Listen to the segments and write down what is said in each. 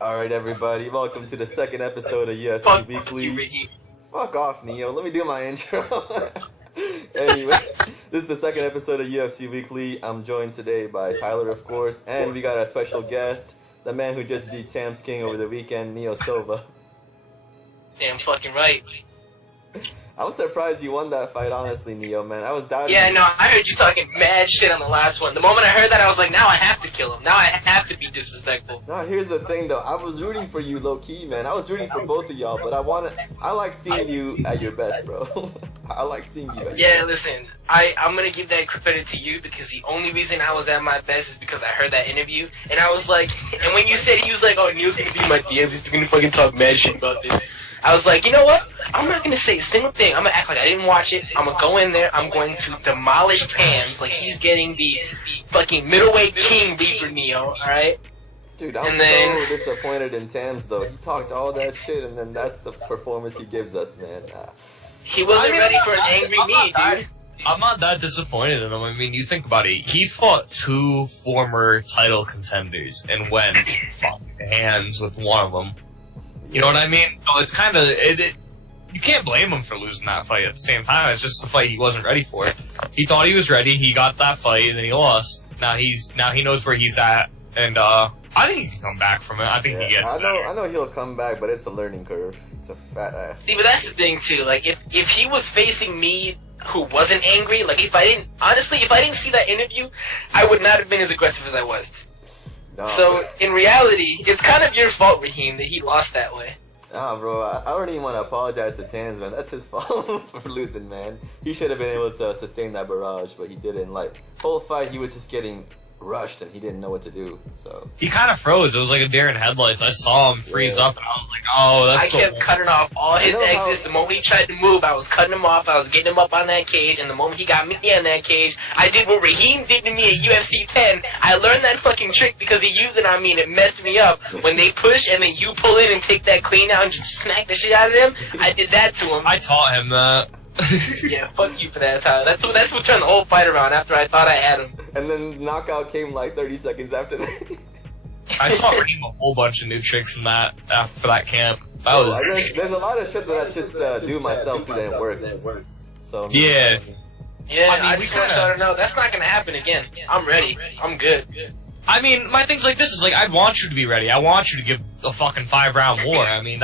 Alright, everybody, welcome to the second episode of UFC Fuck Weekly. you, Ricky. Fuck off, Neo. Let me do my intro. Anyway, this is the second episode of UFC Weekly. I'm joined today by Tyler, of course, and we got our special guest, the man who just beat Tam's King over the weekend, Neo Silva. Damn fucking right. I was surprised you won that fight, honestly, Neo, man. I was doubting Yeah, you. no, I heard you talking mad shit on the last one. The moment I heard that, I was like, now I have to kill him. Now I have to be disrespectful. No, here's the thing, though. I was rooting for you, low-key, man. I was rooting for both of y'all, but I like seeing you at your best, bro. I like seeing you at your Yeah, best. listen, I'm gonna give that credit to you because the only reason I was at my best is because I heard that interview, and I was like, and when you said he was like, oh, Neil's gonna be in my DMs, he's gonna fucking talk mad shit about this. I was like, you know what? I'm not gonna say a single thing. I'm gonna act like I didn't watch it. I'm gonna go in there. I'm going to demolish Tams like he's getting the fucking middleweight king Reaper Neo. All right. Dude, I'm so disappointed in Tams, though. He talked all that shit, and then that's the performance he gives us, man. He wasn't ready for an angry me, dude. I'm not that disappointed in him. I mean, you think about it. He fought two former title contenders and went hands with one of them. You know what I mean? So it's kind of you can't blame him for losing that fight. At the same time, it's just a fight he wasn't ready for. He thought he was ready. He got that fight, and then he lost. Now he knows where he's at, and I think he can come back from it. I think he gets. I know he'll come back, but it's a learning curve. It's a fat ass. See, but that's the thing too. Like, if he was facing me, who wasn't angry, like if I didn't see that interview, I would not have been as aggressive as I was. Nah, So, in reality, it's kind of your fault, Raheem, that he lost that way. Nah, bro, I don't even want to apologize to Tans, man. That's his fault for losing, man. He should have been able to sustain that barrage, but he didn't. Like, whole fight, he was just getting rushed, and he didn't know what to do, so... He kind of froze. It was like a deer in headlights. I saw him freeze up, and I was like, oh, that's I kept cutting off all his exits. The moment he tried to move, I was cutting him off. I was getting him up on that cage, and the moment he got me in that cage, I did what Raheem did to me at UFC 10. I learned that fucking trick because he used it on me, and it messed me up. When they push, and then you pull in and take that clean out and just smack the shit out of them, I did that to him. I taught him that. Yeah, fuck you for that, Tyler. That's what turned the whole fight around after I thought I had him. And then knockout came like 30 seconds after that. I taught Raheem a whole bunch of new tricks in that after that camp. That was. There's a lot of shit that I just do myself too that it works. So Yeah. Yeah, I mean, I we just want kinda- y'all to know that's not gonna happen again. I'm ready. I'm good. I mean, my thing's like this is like, I want you to be ready. I want you to give a fucking 5-round war. I mean,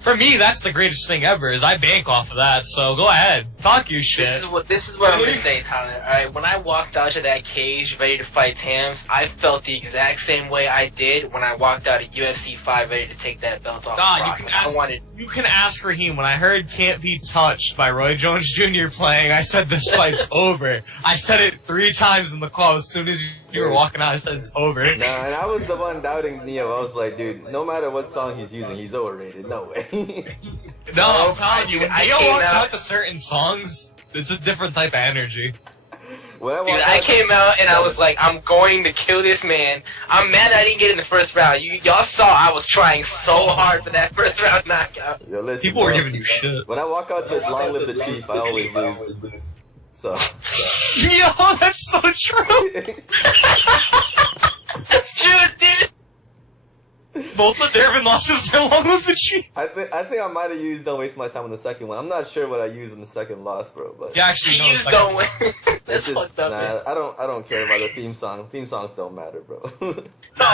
for me, that's the greatest thing ever, is I bank off of that, so go ahead. Talk your shit. This is what I'm gonna say, Tyler. Alright, when I walked out to that cage ready to fight Tams, I felt the exact same way I did when I walked out at UFC 5 ready to take that belt off. Nah, Brock. you can ask Raheem. When I heard Can't Be Touched by Roy Jones Jr. playing, I said this fight's over. I said it 3 times in the call. As soon as you were walking out, I said it's over. Nah, and I was the one doubting Neo. I was like, dude, no matter what song he's using, he's overrated. No way. No, I'm telling you, when I Neo came walks out- out to certain songs, it's a different type of energy. When Dude, I came out and I was like, I'm going to kill this man. I'm mad I didn't get in the first round. Y'all saw I was trying so hard for that first round knockout. Yo, listen, People were bro. giving you shit. When I walk out to Long Live the Chief, I always lose. So. Yo, that's so true. That's true, dude. Both the Dervin losses to Long Live the Chief. I think I might have used Don't Waste My Time on the second one. I'm not sure what I used in the second loss, bro. But Yeah, actually, no. You it's like- don't win. it's That's just, fucked up, man. I don't care about the theme song. Theme songs don't matter, bro. No, You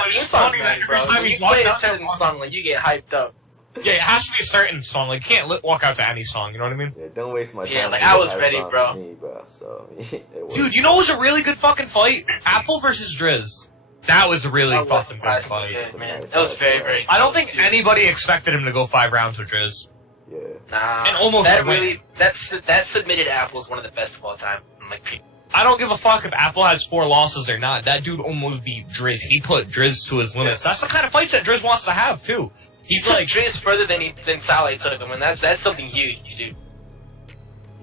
it's song, funny man, that bro. every time When you he's walking play a out certain song, like you get hyped up. Yeah, it has to be a certain song. Like, you can't walk out to any song, you know what I mean? Yeah, Don't Waste My Time. Yeah, like, is I a was high ready, song bro. for me, bro. So it worked. Dude, you know what was a really good fucking fight? Apple versus Drizz. That was a really fucking good fight. Good, man. That was very, very I don't good, think dude. anybody expected him to go 5 rounds with Drizz. Yeah. Nah, And almost that win. really that submitted Apple is one of the best of all time. I'm like, I don't give a fuck if Apple has 4 losses or not. That dude almost beat Drizz. He put Drizz to his limits. That's the kind of fights that Drizz wants to have, too. He's took like... Driz further than Saleh took him, and that's something huge, dude.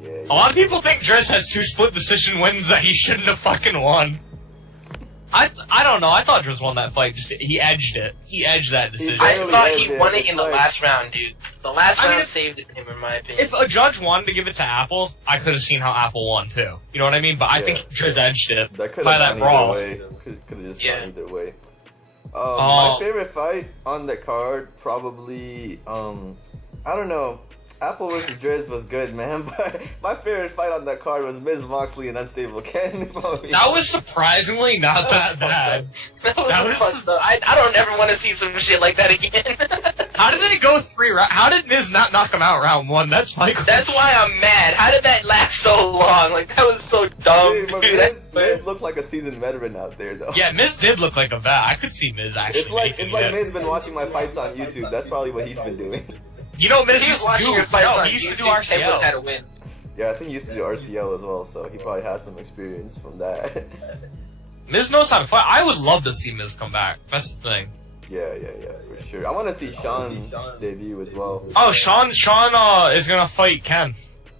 Yeah. A lot of people think Drizz has 2 split decision wins that he shouldn't have fucking won. I don't know. I thought Drizz won that fight. Just he edged it. He edged that decision. I barely thought edged he it. won it It's in the like- last round, dude. The last I mean, round saved it for him, in my opinion. If a judge wanted to give it to Apple, I could have seen how Apple won too. You know what I mean? But I Yeah. think Drizz edged it That could by have that gone brawl. either way. Could have just Yeah. gone either way. My favorite fight on the card probably I don't know. Apple vs. Driz was good, man, but my favorite fight on that card was Miz Moxley and Unstable Ken. That was surprisingly not that bad. That was fucked up. I don't ever want to see some shit like that again. How did they go 3 rounds? How did Miz not knock him out round 1? That's my question. That's why I'm mad. How did that last so long? Like, that was so dumb. Dude, Miz looked like a seasoned veteran out there, though. Yeah, Miz did look like a vet. I could see Miz actually. It's like Miz been watching my fights on YouTube. That's probably what he's been doing. You know, Miz used to do RCL. RCL. Had to win. Yeah, I think he used to do RCL as well, so he probably has some experience from that. Miz knows how to fight. I would love to see Miz come back. That's the thing. Yeah, for sure. I want to see Sean debut as well. Oh, Sean is gonna fight Ken.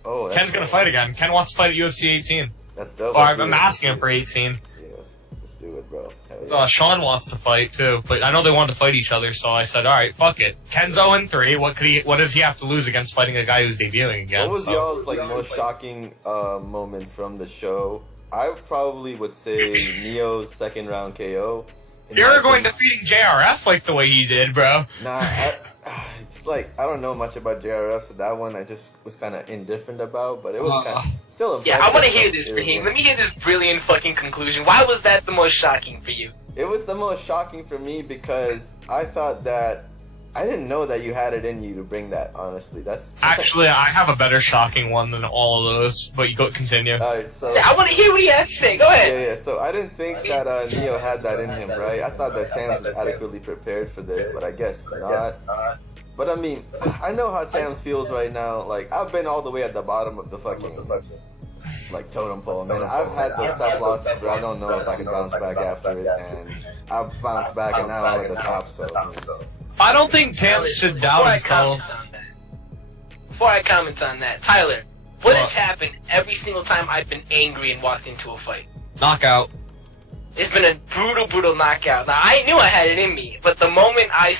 Oh, Ken's gonna fight again. Ken wants to fight at UFC 18. That's dope. Or I'm asking him for 18. Yes, let's do it, bro. Yeah. Sean wants to fight too, but I know they wanted to fight each other, so I said, all right, fuck it. Ken's 0-3. What does he have to lose against fighting a guy who's debuting again? What was y'all's most shocking moment from the show? I probably would say Neo's second round KO. You're going defeating JRF like the way he did, bro. Nah, it's I don't know much about JRF, so that one I just was kind of indifferent about, but it was kind of still impressive. Yeah, I want to hear this, Raheem. Let me hear this brilliant fucking conclusion. Why was that the most shocking for you? It was the most shocking for me because I thought that I didn't know that you had it in you to bring that. Honestly, that's actually I have a better shocking one than all of those. But you go continue. Alright, so yeah, I want to hear what he has to say. Go ahead. Yeah. So I didn't think that Neo had that in him, right? I thought that Tams was adequately prepared for this, but I guess not. But I mean, I know how Tams feels right now. Like I've been all the way at the bottom of the fucking totem pole, man. I've had those tough losses where I don't know if I can bounce back after it, and I've bounced back, and now I'm at the top. So. I don't think Tams should doubt himself. Before I comment on that, Tyler, what has happened every single time I've been angry and walked into a fight? Knockout. It's been a brutal knockout. Now, I knew I had it in me, but the moment I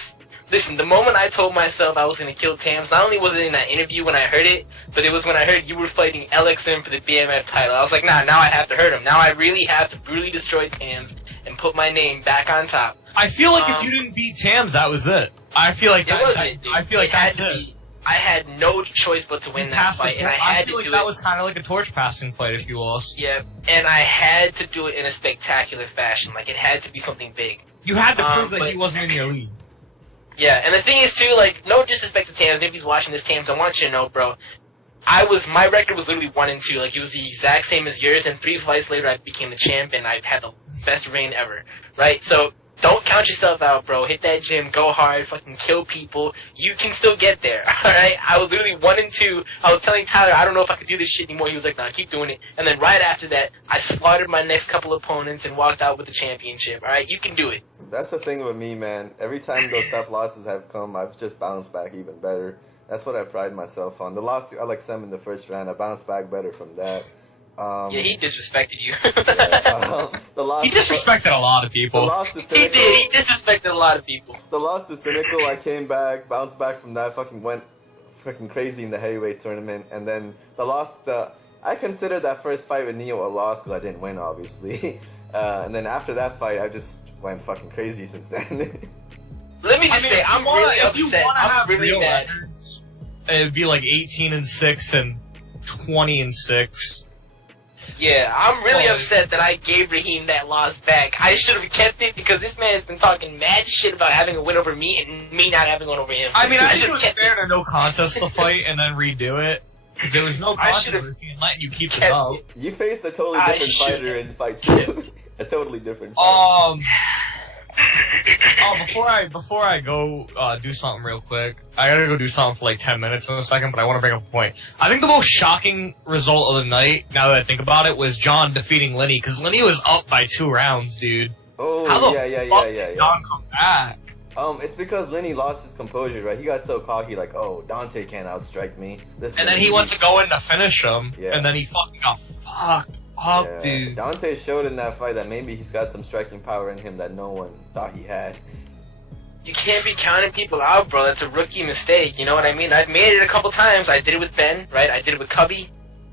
told myself I was going to kill Tams, not only was it in that interview when I heard it, but it was when I heard you were fighting LXM for the BMF title. I was like, nah, now I have to hurt him. Now I really have to brutally destroy Tams and put my name back on top. I feel like if you didn't beat Tams, that was it. I feel like that's it. I had no choice but to win that fight, and I had to do it. I feel like that was kind of like a torch passing fight if you lost. Yeah, and I had to do it in a spectacular fashion. Like, it had to be something big. You had to prove that he wasn't in your league. Yeah, and the thing is, too, no disrespect to Tams. If he's watching this, Tams, I want you to know, bro, my record was literally 1-2. Like, it was the exact same as yours, and 3 fights later, I became the champ, and I had the best reign ever, right? So, don't count yourself out, bro. Hit that gym, go hard, fucking kill people. You can still get there, alright? I was literally 1-2. I was telling Tyler, I don't know if I could do this shit anymore. He was like, nah, keep doing it. And then right after that, I slaughtered my next couple opponents and walked out with the championship, alright? You can do it. That's the thing with me, man. Every time those tough losses have come, I've just bounced back even better. That's what I pride myself on. The loss to LXM in the first round, I bounced back better from that. Yeah, he disrespected you. He disrespected a lot of people. He did. He disrespected a lot of people. The loss to Cynical, I came back, bounced back from that, fucking went freaking crazy in the heavyweight tournament, and then I consider that first fight with Neo a loss because I didn't win, obviously. And then after that fight, I just went fucking crazy since then. Let me just say, I'm really upset. I'm really mad. It'd be like 18-6 and 20-6. Yeah, I'm really upset that I gave Raheem that loss back. I should have kept it because this man has been talking mad shit about having a win over me and me not having one over him. I mean, I think it was fair to no contest the fight and then redo it. Because there was no controversy in letting you keep the belt. You faced a totally different fighter in fight 2. A totally different before I go do something real quick, I gotta go do something for like 10 minutes in a second, but I want to bring up a point. I think the most shocking result of the night, now that I think about it, was John defeating Lenny, because Lenny was up by 2 rounds, dude. Oh, How the fuck did John come back? It's because Lenny lost his composure, right? He got so cocky, like, oh, Dante can't outstrike me. And then he went to go in to finish him, and then he fucking got fucked up, dude. Dante showed in that fight that maybe he's got some striking power in him that no one thought he had. You can't be counting people out, bro. That's a rookie mistake, you know what I mean? I've made it a couple times. I did it with Ben, right? I did it with Cubby.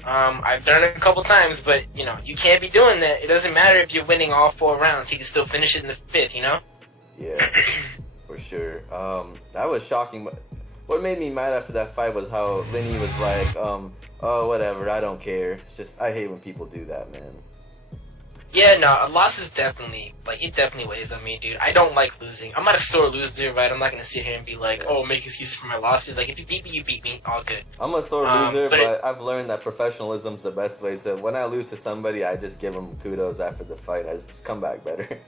I've done it a couple times, but, you know, you can't be doing that. It doesn't matter if you're winning all 4 rounds. He can still finish it in the 5th, you know? Yeah, for sure. That was shocking. But what made me mad after that fight was how Lenny was like, oh, whatever, I don't care. It's just, I hate when people do that, man. Yeah, no, a loss is definitely, like, it definitely weighs on me, dude. I don't like losing. I'm not a sore loser, right? I'm not gonna sit here and be like, oh, make excuses for my losses. Like, if you beat me, you beat me. All good. I'm a sore loser, but I've learned that professionalism's the best way. So when I lose to somebody, I just give them kudos after the fight. I just come back better.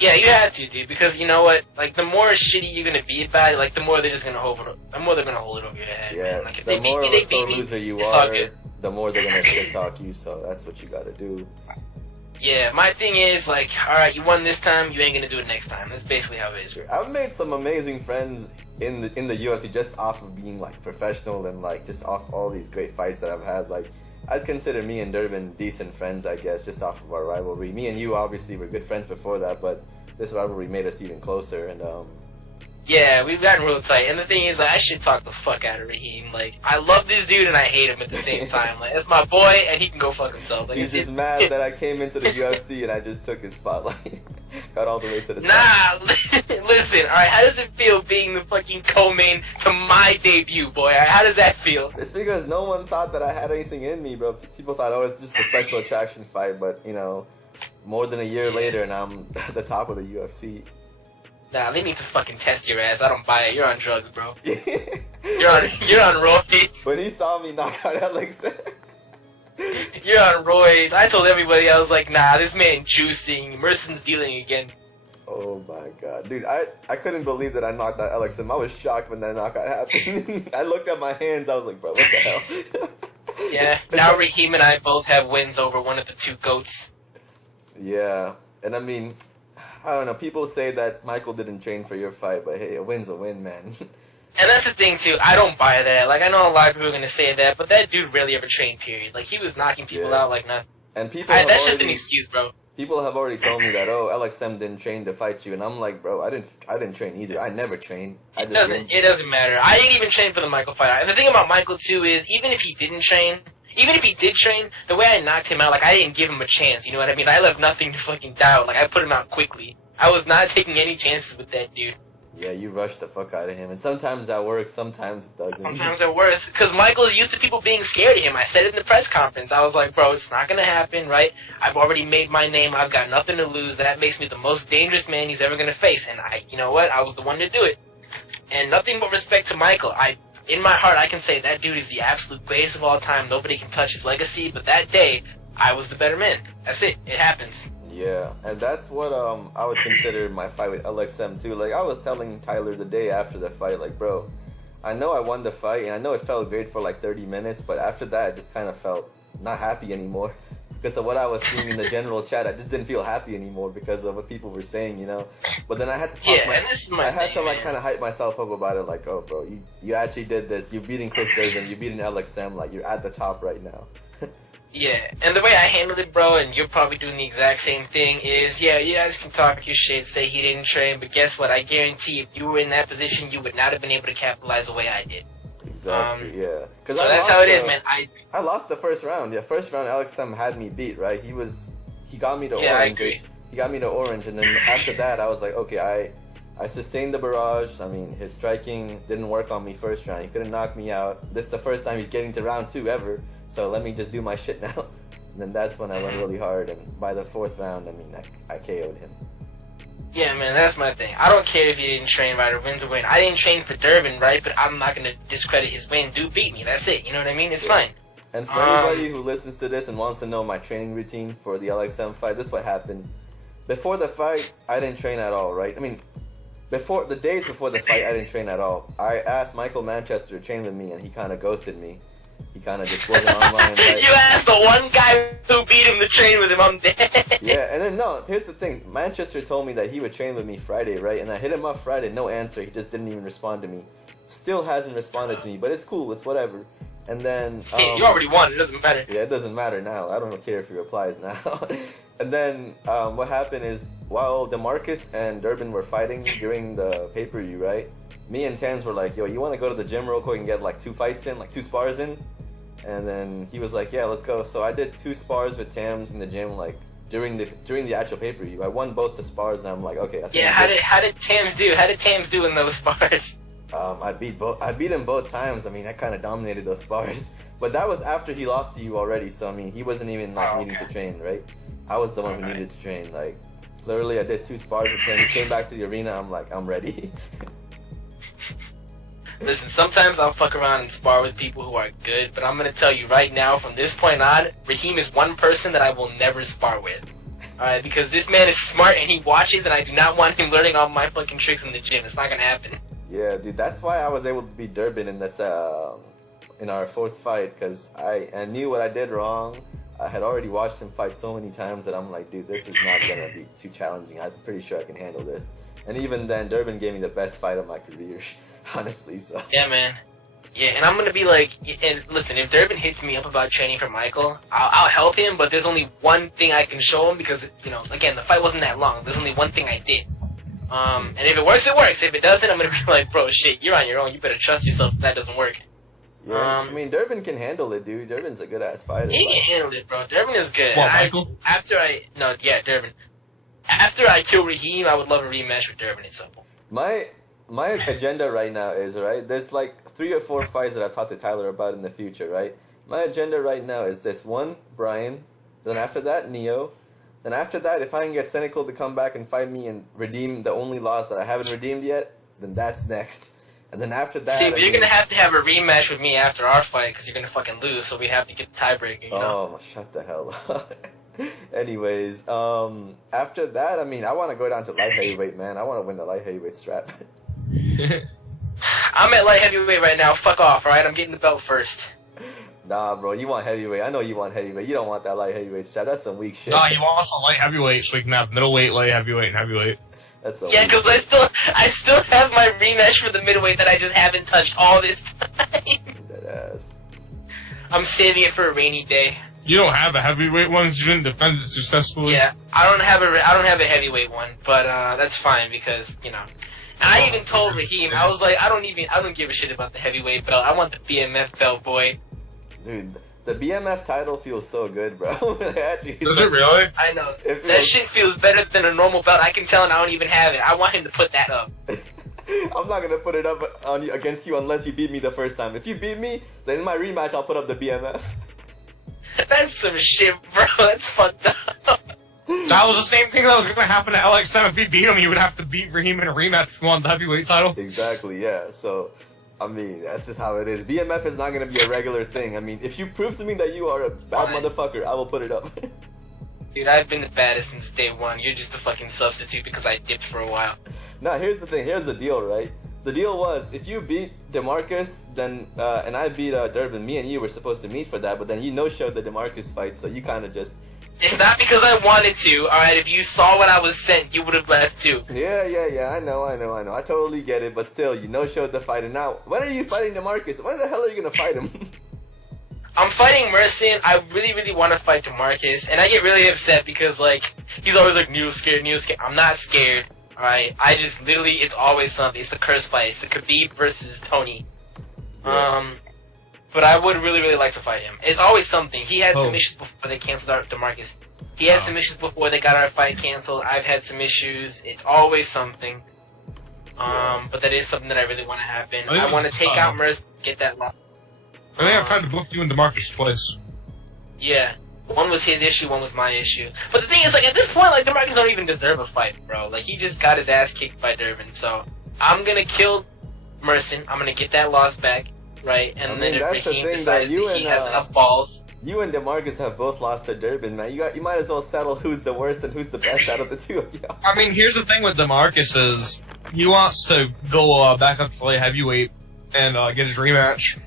Yeah, you have to, dude, because you know what? Like, the more shitty you're gonna be about it, like, the more they're just gonna hold it. The more they're gonna hold it over your head. Yeah, man. Like, if the they beat more me, of they a beat sore me. loser you It's all are, good. the more they're gonna shit talk you. So that's what you gotta do. Yeah, my thing is, like, alright, you won this time, you ain't gonna do it next time. That's basically how it is. I've made some amazing friends in the UFC just off of being like professional and like just off all these great fights that I've had. Like, I'd consider me and Durbin decent friends, I guess, just off of our rivalry. Me and you obviously were good friends before that, but this rivalry made us even closer. And yeah, we've gotten real tight. And the thing is, like, I should talk the fuck out of Raheem. Like, I love this dude and I hate him at the same time. Like, that's my boy and he can go fuck himself. Like, he's just mad that I came into the UFC and I just took his spotlight. Got all the way to the Nah, top. listen, alright, how does it feel being the fucking co-main to my debut, boy? How does that feel? It's because no one thought that I had anything in me, bro. People thought, oh, it's just a special attraction fight, but, you know, more than a year later and I'm at the top of the UFC. Nah, they need to fucking test your ass. I don't buy it. You're on drugs, bro. You're on roids. When he saw me knock out Alex, You're on roids. I told everybody, I was like, nah, this man juicing. Merson's dealing again. oh my god, dude, I couldn't believe that I knocked out LXM. I was shocked when that knockout happened. I looked at my hands, I was like, bro, what the hell? Yeah, now Raheem and I both have wins over one of the two GOATs. Yeah, and I mean, I don't know, people say that Michael didn't train for your fight, but hey, a win's a win, man. And that's the thing, too. I don't buy that. Like, I know a lot of people are going to say that, but that dude rarely ever trained, period. Like, he was knocking people out like nothing. And people That's just an excuse, bro. People have already told me that, oh, LXM didn't train to fight you, and I'm like, bro, I didn't train either. I never trained. It doesn't matter. I didn't even train for the Michael fight. And the thing about Michael, too, is even if he didn't train, even if he did train, the way I knocked him out, like, I didn't give him a chance, you know what I mean? I left nothing to fucking doubt. Like, I put him out quickly. I was not taking any chances with that dude. Yeah, you rushed the fuck out of him, and sometimes that works, sometimes it doesn't. Sometimes it works, because Michael is used to people being scared of him. I said it in the press conference. I was like, bro, it's not going to happen, right? I've already made my name. I've got nothing to lose. That makes me the most dangerous man he's ever going to face. And you know what? I was the one to do it. And nothing but respect to Michael. In my heart, I can say that dude is the absolute greatest of all time. Nobody can touch his legacy. But that day, I was the better man. That's it. It happens. Yeah, and that's what I would consider my fight with LXM too. Like, I was telling Tyler the day after the fight, like, bro, I know I won the fight, and I know it felt great for like 30 minutes, but after that, I just kind of felt not happy anymore. Because of what I was seeing in the general chat, I just didn't feel happy anymore because of what people were saying, you know. But then I had to talk kind of hype myself up about it, like, oh, bro, you actually did this. You're beating Chris Durbin, you're beating LXM, like, you're at the top right now. Yeah, and the way I handled it, bro, and you're probably doing the exact same thing, is, yeah, you guys can talk your shit, say he didn't train, but guess what? I guarantee if you were in that position, you would not have been able to capitalize the way I did. Exactly, yeah. So that's how it is, man. I lost the first round. Yeah, first round, LXM had me beat, right? He got me to orange. I agree. He got me to orange, and then after that, I was like, okay, I sustained the barrage. I mean, his striking didn't work on me first round. He couldn't knock me out. This is the first time he's getting to round 2 ever. So let me just do my shit now. And then that's when I went really hard. And by the 4th round, I mean, I KO'd him. Yeah, man, that's my thing. I don't care if he didn't train right or wins or win. I didn't train for Durbin, right? But I'm not going to discredit his win. Dude beat me. That's it. You know what I mean? It's fine. And for anybody who listens to this and wants to know my training routine for the LXM fight, this is what happened. Before the fight, I didn't train at all, right? I mean, the days before the fight, I didn't train at all. I asked Michael Manchester to train with me, and he kind of ghosted me. He kind of just wasn't online. Right? You asked the one guy who beat him to train with him. I'm dead. Yeah, and then no, here's the thing. Manchester told me that he would train with me Friday, right? And I hit him up Friday, no answer. He just didn't even respond to me. Still hasn't responded to me, but it's cool. It's whatever. And then hey, you already won. It doesn't matter. Yeah, it doesn't matter now. I don't care if he replies now. And then what happened is, while DeMarcus and Durbin were fighting during the pay-per-view, right? Me and Tans were like, yo, you want to go to the gym real quick and get like 2 fights in, like 2 spars in? And then he was like, yeah, let's go. So I did 2 spars with Tams in the gym like during the actual pay-per-view. I won both the spars, and I'm like, okay. I think Yeah, how did Tams do? How did Tams do in those spars? I beat him both times. I mean, I kind of dominated those spars. But that was after he lost to you already. So I mean, he wasn't even needing to train, right? I was the one who needed to train. Like, literally, I did 2 spars with him. Came back to the arena. I'm like, I'm ready. Listen, sometimes I'll fuck around and spar with people who are good, but I'm gonna tell you right now, from this point on, Raheem is one person that I will never spar with. Alright, because this man is smart and he watches, and I do not want him learning all my fucking tricks in the gym. It's not gonna happen. Yeah, dude, that's why I was able to beat Durbin in this in our 4th fight, because I knew what I did wrong. I had already watched him fight so many times that I'm like, dude, this is not gonna be too challenging. I'm pretty sure I can handle this. And even then, Durbin gave me the best fight of my career, honestly. So yeah, man. Yeah, and I'm gonna be like, and listen, if Durbin hits me up about training for Michael, I'll help him. But there's only one thing I can show him because, you know, again, the fight wasn't that long. There's only one thing I did. And if it works, it works. If it doesn't, I'm gonna be like, bro, shit, you're on your own. You better trust yourself if that doesn't work. Yeah, I mean, Durbin can handle it, dude. Durbin's a good ass fighter. He can handle it, bro. Durbin is good. What, Michael? Durbin. After I kill Raheem, I would love a rematch with Durbin. It's simple. My agenda right now is, right, there's like 3 or 4 fights that I've talked to Tyler about in the future, right? My agenda right now is this: 1, Brian, then after that, Neo, then after that, if I can get Cynical to come back and fight me and redeem the only loss that I haven't redeemed yet, then that's next. And then after that... See, but you're gonna have to have a rematch with me after our fight, because you're gonna fucking lose, so we have to get the tiebreaker, you know? Oh, shut the hell up. Anyways, after that, I mean, I want to go down to light heavyweight, man. I want to win the light heavyweight strap. I'm at light heavyweight right now. Fuck off, alright? I'm getting the belt first. Nah, bro, you want heavyweight. I know you want heavyweight. You don't want that light heavyweight strap. That's some weak shit. Nah, he wants a light heavyweight so he can have middleweight, light heavyweight, and heavyweight. That's so yeah, because I still have my rematch for the middleweight that I just haven't touched all this time. That ass. I'm saving it for a rainy day. You don't have a heavyweight one, you didn't defend it successfully. Yeah, I don't have a heavyweight one, but that's fine because, you know. And I even told Raheem, I was like, I don't give a shit about the heavyweight belt. I want the BMF belt, boy. Dude, the BMF title feels so good, bro. Actually, Does it really? I know. That shit feels better than a normal belt. I can tell and I don't even have it. I want him to put that up. I'm not gonna put it up on you, against you unless you beat me the first time. If you beat me, then in my rematch I'll put up the BMF. That's some shit, bro. That's fucked up. That was the same thing that was going to happen to Alex Time. If he beat him, he would have to beat Raheem in a rematch if he won the heavyweight title. Exactly, yeah. So, I mean, that's just how it is. BMF is not going to be a regular thing. I mean, if you prove to me that you are a bad motherfucker, I will put it up. Dude, I've been the baddest since day one. You're just a fucking substitute because I dipped for a while. Now, here's the thing. Here's the deal, right? The deal was, if you beat DeMarcus, then, and I beat Durbin, me and you were supposed to meet for that, but then you no-showed the DeMarcus fight, so you kind of just... It's not because I wanted to, alright? If you saw what I was sent, you would have left too. Yeah, I know. I totally get it, but still, you no-showed the fight, and now, when are you fighting DeMarcus? When the hell are you gonna fight him? I'm fighting Merson. I really, really want to fight DeMarcus, and I get really upset because, like, he's always like, Neil's scared. I'm not scared, alright? I just, literally, it's always something. It's the curse fight. It's the Khabib versus Tony. Yeah. But I would really, really like to fight him. It's always something. He had some issues before they canceled our DeMarcus. He had some issues before they got our fight canceled. I've had some issues. It's always something. But that is something that I really want to happen. I want to take out Mercy, get that lock. I think I've tried to book you and DeMarcus twice. Yeah. One was his issue, one was my issue. But the thing is, like, at this point, like, DeMarcus don't even deserve a fight, bro. Like, he just got his ass kicked by Durbin. So, I'm gonna kill Merson. I'm gonna get that loss back. Right, and then if Raheem decides that he has enough balls. You and DeMarcus have both lost to Durbin, man. You might as well settle who's the worst and who's the best out of the two of y'all. I mean, here's the thing with DeMarcus is he wants to go back up to light heavyweight and get his rematch.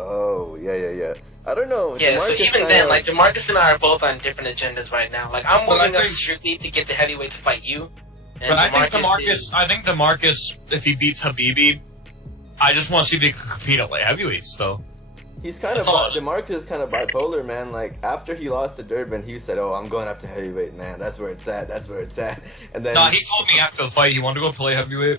Oh, yeah. I don't know. Yeah, DeMarcus so even then, like, DeMarcus and I are both on different agendas right now. Like, I'm moving up strictly to get to heavyweight to fight you. And but I think DeMarcus, if he beats Habibi, I just want to see if they can compete at light heavyweights, though. He's kind of DeMarcus is kind of bipolar, man. Like after he lost to Durbin, he said, "Oh, I'm going up to heavyweight, man. That's where it's at. And then Nah, he told me after the fight he wanted to go to light heavyweight.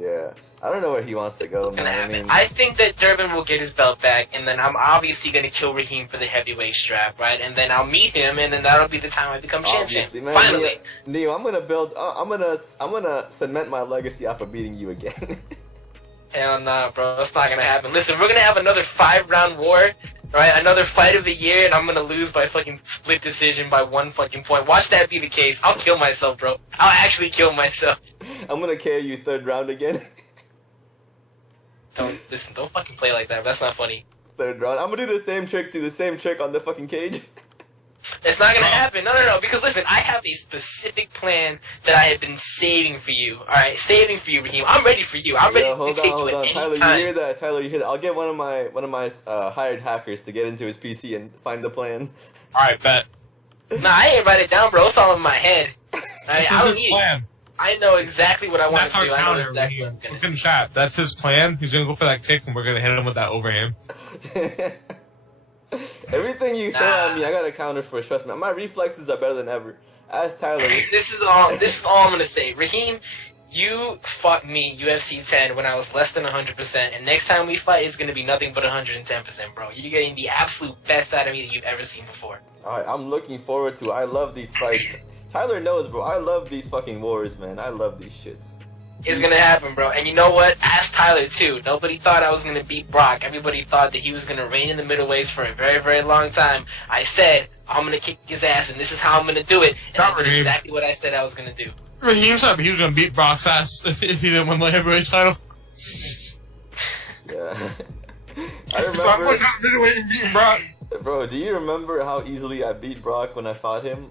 Yeah. I don't know where he wants to go, man. I think that Durbin will get his belt back, and then I'm obviously going to kill Raheem for the heavyweight strap, right? And then I'll meet him, and then that'll be the time I become champion. Man, Finally. Neo, I'm gonna cement my legacy off of beating you again. Hell nah, bro. That's not going to happen. Listen, we're going to have another 5-round war, right? Another fight of the year, and I'm going to lose by fucking split decision by 1 fucking point. Watch that be the case. I'll kill myself, bro. I'll actually kill myself. I'm gonna KO you 3rd round again. Don't fucking play like that. That's not funny. 3rd round. I'm gonna do the same trick on the fucking cage. It's not gonna happen. No. Because listen, I have a specific plan that I have been saving for you. All right, saving for you, Raheem. I'm ready for you. I'm ready to take you at any Tyler, time. you hear that? Tyler, you hear that? I'll get one of my hired hackers to get into his PC and find the plan. All right, bet. Nah, I ain't write it down, bro. It's all in my head. I don't need plan. I know exactly what I want That's to do. our I know counter. exactly what I'm gonna Look in chat. That's his plan. He's gonna go for that kick, and we're gonna hit him with that overhand. Everything you throw at me, I got to counter for. Trust me, my reflexes are better than ever. Ask Tyler. This is all I'm gonna say. Raheem, you fought me UFC 10 when I was less than 100%, and next time we fight, it's gonna be nothing but 110%, bro. You're getting the absolute best out of me that you've ever seen before. Alright, I'm looking forward to it. I love these fights. Tyler knows, bro. I love these fucking wars, man. I love these shits. It's gonna happen, bro. And you know what? Ask Tyler, too. Nobody thought I was gonna beat Brock. Everybody thought that he was gonna reign in the middleweights for a very, very long time. I said, I'm gonna kick his ass, and this is how I'm gonna do it. And I did exactly what I said I was gonna do. Raheem said he was gonna beat Brock's ass if he didn't win the heavyweight title. Yeah. I remember... Brock was not middleweight and beating Brock. Bro, do you remember how easily I beat Brock when I fought him?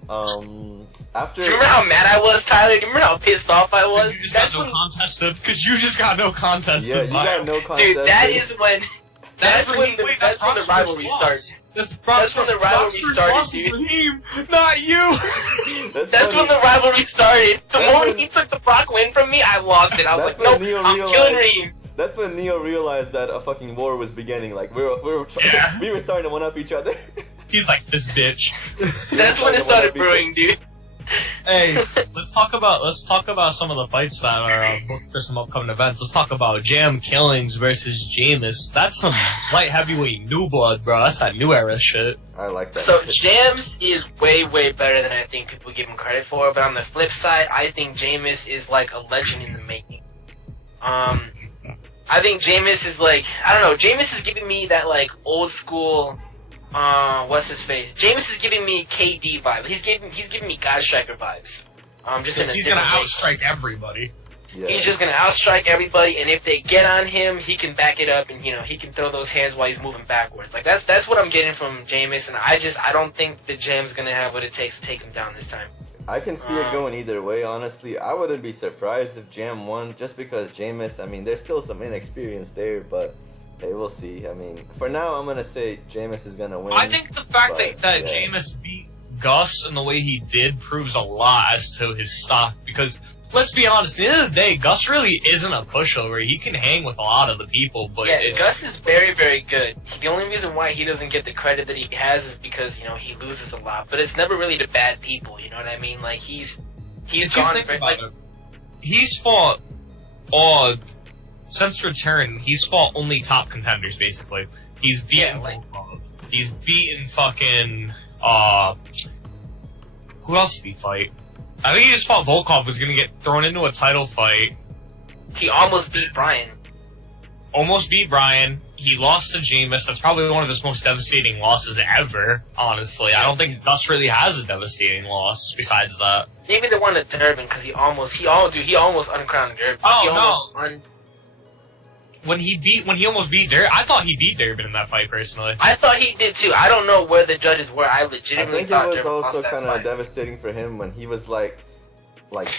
After... Do you remember how mad I was, Tyler? Do you remember how pissed off I was? You just got no contest. Because you just got no contest. Yeah, you got no contest. Dude, that's when the rivalry starts. That's when the rivalry started, dude. Raheem, not you. That's when the rivalry started. The moment he took the Brock win from me, I lost it. I was like, no, I'm killing Raheem. That's when Neo realized that a fucking war was beginning. Like we were starting to one up each other. He's like, this bitch. That's when it started brewing, dude. Hey, let's talk about some of the fights that are booked for some upcoming events. Let's talk about Jam Killings versus Jameis. That's some light heavyweight new blood, bro. That's that new era shit. I like that. So Jams is way, way better than I think people give him credit for. But on the flip side, I think Jameis is like a legend in the making. I think Jameis is like, I don't know, Jameis is giving me that like old school, what's his face? Jameis is giving me KD vibe. He's giving me God Striker vibes. Just in a he's different gonna way. outstrike everybody. Yeah. He's just gonna outstrike everybody, and if they get on him, he can back it up, and he can throw those hands while he's moving backwards. Like that's what I'm getting from Jameis, and I don't think that Jam's gonna have what it takes to take him down this time. I can see it going either way, honestly. I wouldn't be surprised if Jam won, just because Jameis, I mean, there's still some inexperience there, but hey, we'll see. I mean, for now, I'm going to say Jameis is going to win. I think the fact that Jameis beat Gus in the way he did proves a lot as to his stock, because let's be honest, at the end of the day, Gus really isn't a pushover. He can hang with a lot of the people, but Gus is very, very good. The only reason why he doesn't get the credit that he has is because he loses a lot. But it's never really to bad people. You know what I mean? Like he's gone. He's fought since return. He's fought only top contenders basically. He's beaten Volkov. He's beaten fucking who else did he fight? I think he just fought Volkov, was going to get thrown into a title fight. He almost beat Bryan. He lost to Jameis. That's probably one of his most devastating losses ever, honestly. I don't think Gus really has a devastating loss besides that. Maybe the one at Durbin, because he almost uncrowned Durbin. Oh, no. When he almost beat Durbin, I thought he beat Durbin in that fight, personally. I thought he did, too. I don't know where the judges were. I legitimately thought Durbin lost that fight. I think it was also kind of devastating for him when he was like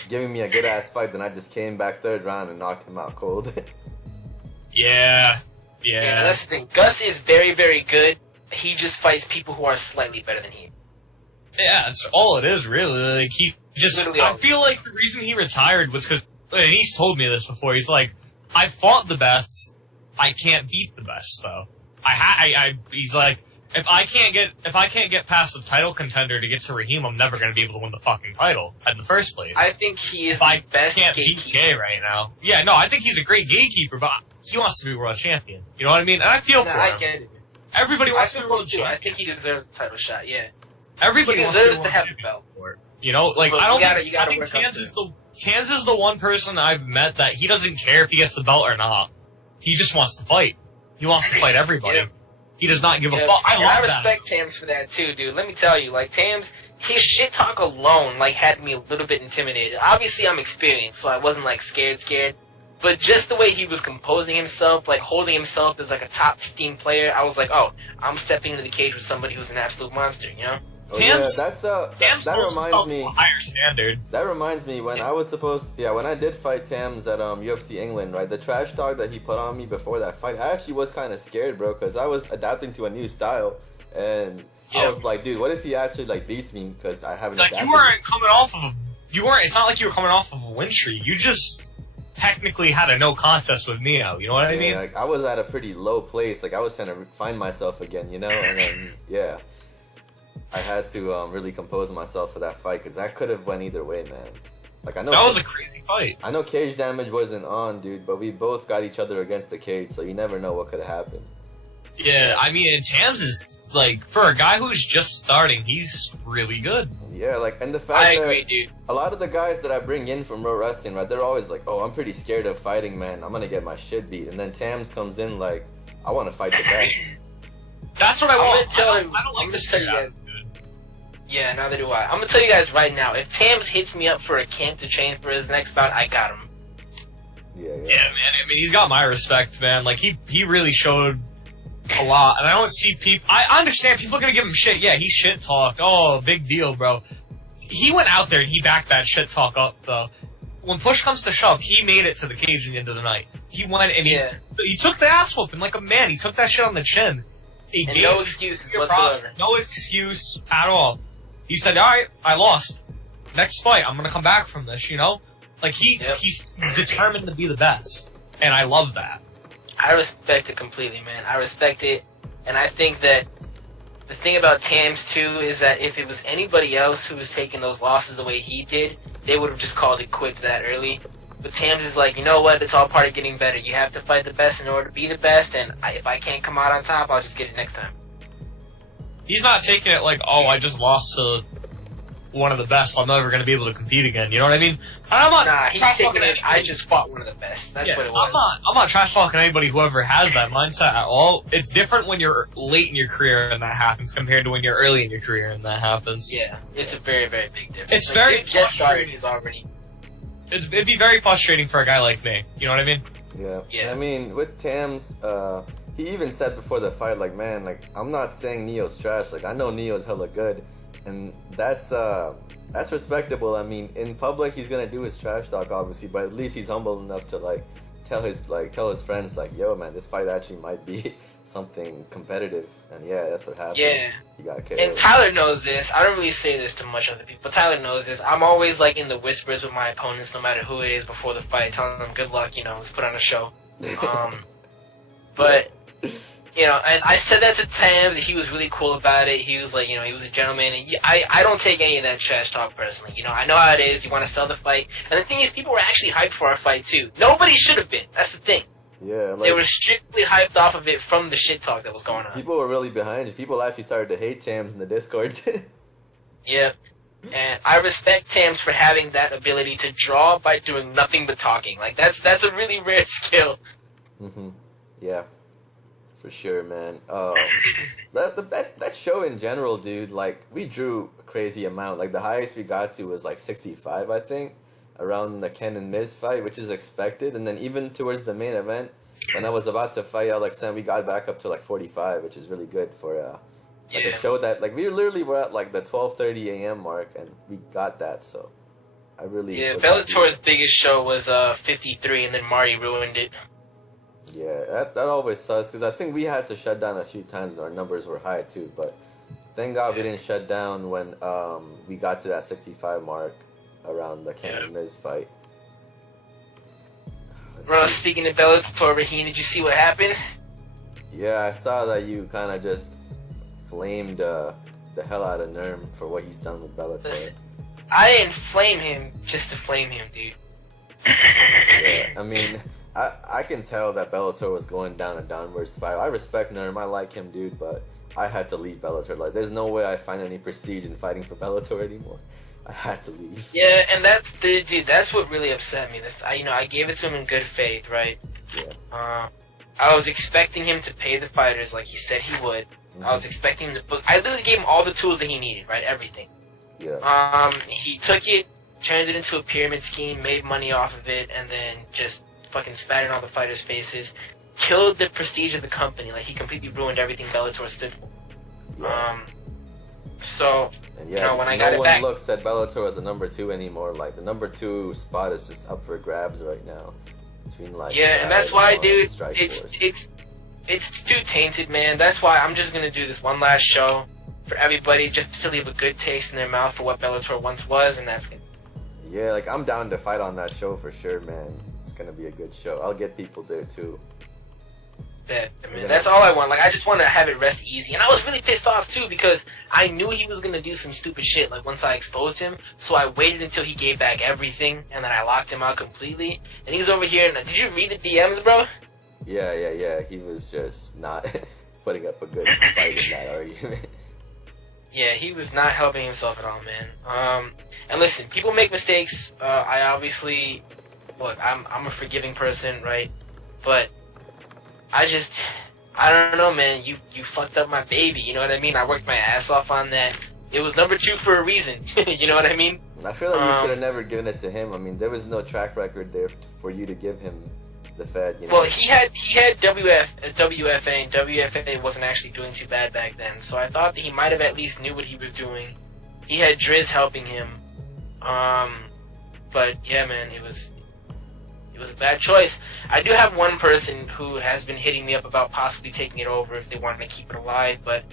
giving me a good-ass fight, then I just came back 3rd round and knocked him out cold. Yeah, that's the thing. Gus is very, very good. He just fights people who are slightly better than he. Yeah, that's all it is, really. Like, he just... I feel like the reason he retired was because... And he's told me this before. He's like, I fought the best. I can't beat the best, though. He's like, If I can't get past the title contender to get to Raheem, I'm never gonna be able to win the fucking title in the first place. I think he is if I the best can't beat gatekeeper. Gay right now. Yeah, no, I think he's a great gatekeeper, but he wants to be world champion. You know what I mean? And I feel for I him. get it. Everybody wants to be world too. champion. I think he deserves the title shot. Yeah. Everybody He wants to be deserves world to have the champion belt. for it. You know, like But I don't. you I gotta think work up Tans to is the one person I've met that he doesn't care if he gets the belt or not. He just wants to fight. He wants to fight everybody. Yeah. He does not give a Yeah, fuck. I and love I that. respect Tams for that too, dude. Let me tell you, like Tams, his shit talk alone, like had me a little bit intimidated. Obviously, I'm experienced, so I wasn't like scared. But just the way he was composing himself, like holding himself as like a top team player, I was like, oh, I'm stepping into the cage with somebody who's an absolute monster, you know? Oh, Tams- yeah, that's Tams that holds reminds himself me. to a higher standard. That reminds me when I was when I did fight Tams at UFC England, right? The trash talk that he put on me before that fight, I actually was kind of scared, bro, because I was adapting to a new style, and I was like, dude, what if he actually like beats me because I haven't Like adapted? you weren't coming off of it's not like you were coming off of a win streak. You just technically had a no contest with Neo. You know what I mean? Like, I was at a pretty low place. Like I was trying to find myself again, you know, and then I had to really compose myself for that fight because that could have went either way, man. Like I know That was a crazy fight. I know cage damage wasn't on, dude, but we both got each other against the cage, so you never know what could have happened. Yeah, I mean, and Tams is, like, for a guy who's just starting, he's really good. Yeah, like, and the fact I that agree, dude. a lot of the guys that I bring in from pro wrestling, right, they're always like, oh, I'm pretty scared of fighting, man. I'm gonna get my shit beat. And then Tams comes in like, I want to fight the best. That's what I I'm want. gonna tell him. I don't like I'm this gonna tell you guys. Yeah, neither do I. I'm gonna tell you guys right now. If Tams hits me up for a camp to train for his next bout, I got him. Yeah, Yeah, man. I mean, he's got my respect, man. Like, he really showed a lot. And I don't see people... I understand people are gonna give him shit. Yeah, he shit talk. Oh, big deal, bro. He went out there and he backed that shit talk up, though. When push comes to shove, he made it to the cage at the end of the night. He went and he took the ass whooping like a man. He took that shit on the chin. He And gave no excuse your whatsoever. props. No excuse at all. He said, alright, I lost. Next fight, I'm gonna come back from this, you know? Like, he's determined to be the best. And I love that. I respect it completely, man. I respect it. And I think that the thing about Tams, too, is that if it was anybody else who was taking those losses the way he did, they would have just called it quits that early. But Tams is like, you know what? It's all part of getting better. You have to fight the best in order to be the best, and if I can't come out on top, I'll just get it next time. He's not taking it like, oh, I just lost to one of the best, I'm never going to be able to compete again. You know what I mean? And I'm not Nah, he's trash taking talking it. I just fought one of the best. That's what it was. I'm not trash talking anybody who ever has that mindset at all. It's different when you're late in your career and that happens compared to when you're early in your career and that happens. Yeah, it's a very, very big difference. It's very dude just started. frustrating. He's already. It'd be very frustrating for a guy like me. You know what I mean? Yeah. I mean, with Tams, he even said before the fight, like, man, like, I'm not saying Neo's trash. Like, I know Neo's hella good, and that's respectable. I mean, in public, he's gonna do his trash talk, obviously, but at least he's humble enough to like tell his friends, like, yo, man, this fight actually might be something competitive, and yeah, that's what happened. Yeah. He got KO'd. And Tyler knows this. I don't really say this to much other people, but Tyler knows this. I'm always like in the whispers with my opponents, no matter who it is, before the fight, telling them good luck. You know, let's put on a show. But. You know, and I said that to Tams, he was really cool about it. He was like, you know, he was a gentleman. And I don't take any of that trash talk personally. You know, I know how it is. You want to sell the fight. And the thing is, people were actually hyped for our fight, too. Nobody should have been. That's the thing. Yeah, like, they were strictly hyped off of it from the shit talk that was going on. people were really behind you. People actually started to hate Tams in the Discord. Yeah. And I respect Tams for having that ability to draw by doing nothing but talking. Like, that's a really rare skill. Yeah. For sure, man. That show in general, dude, like, we drew a crazy amount. Like, the highest we got to was, like, 65, I think, around the Ken and Miz fight, which is expected. And then even towards the main event, when I was about to fight Alexander, we got back up to, like, 45, which is really good for, like, a show that, like, we literally were at, like, the 12:30 a.m. mark, and we got that, so I really... Yeah, Bellator's biggest show was 53, and then Marty ruined it. Yeah, that always sucks, because I think we had to shut down a few times and our numbers were high too, but thank God we didn't shut down when we got to that 65 mark around the Ken and Miz fight. Bro, speaking of Bellator, Raheem, did you see what happened? Yeah, I saw that you kind of just flamed the hell out of Nurm for what he's done with Bellator. Listen, I didn't flame him just to flame him, dude. Yeah, I mean, I can tell that Bellator was going down a downward spiral. I respect Nurm, I like him, dude, but I had to leave Bellator. Like, there's no way I find any prestige in fighting for Bellator anymore. I had to leave. Yeah, and that's what really upset me. I gave it to him in good faith, right? Yeah. I was expecting him to pay the fighters like he said he would. Mm-hmm. I was expecting him to book. I literally gave him all the tools that he needed, right? Everything. Yeah. He took it, turned it into a pyramid scheme, made money off of it, and then just fucking spat in all the fighters' faces. Killed the prestige of the company. Like, he completely ruined everything Bellator stood for. Yeah. So, And when I got it back, no one looks at Bellator as a number 2 anymore. Like, the number 2 spot is just up for grabs right now. Between, like, yeah, and that's why, dude, Strikeforce. it's too tainted, man. That's why I'm just gonna do this one last show for everybody, just to leave a good taste in their mouth for what Bellator once was, and that's it. Yeah, like, I'm down to fight on that show for sure, man. It's gonna be a good show. I'll get people there, too. Yeah, I mean, that's all I want. Like, I just want to have it rest easy. And I was really pissed off, too, because I knew he was going to do some stupid shit, like, once I exposed him. So I waited until he gave back everything, and then I locked him out completely. And he's over here, and did you read the DMs, bro? Yeah. He was just not putting up a good fight in that argument. Yeah, he was not helping himself at all, man. And listen, people make mistakes. I obviously, look, I'm a forgiving person, right? But I don't know, man. You fucked up my baby. You know what I mean? I worked my ass off on that. It was number 2 for a reason. You know what I mean? I feel like you should have never given it to him. I mean, there was no track record there for you to give him the Fed. You know? Well, he had WFA, and WFA wasn't actually doing too bad back then. So I thought that he might have at least knew what he was doing. He had Driz helping him. But yeah, man, it was a bad choice. I do have one person who has been hitting me up about possibly taking it over if they want to keep it alive, but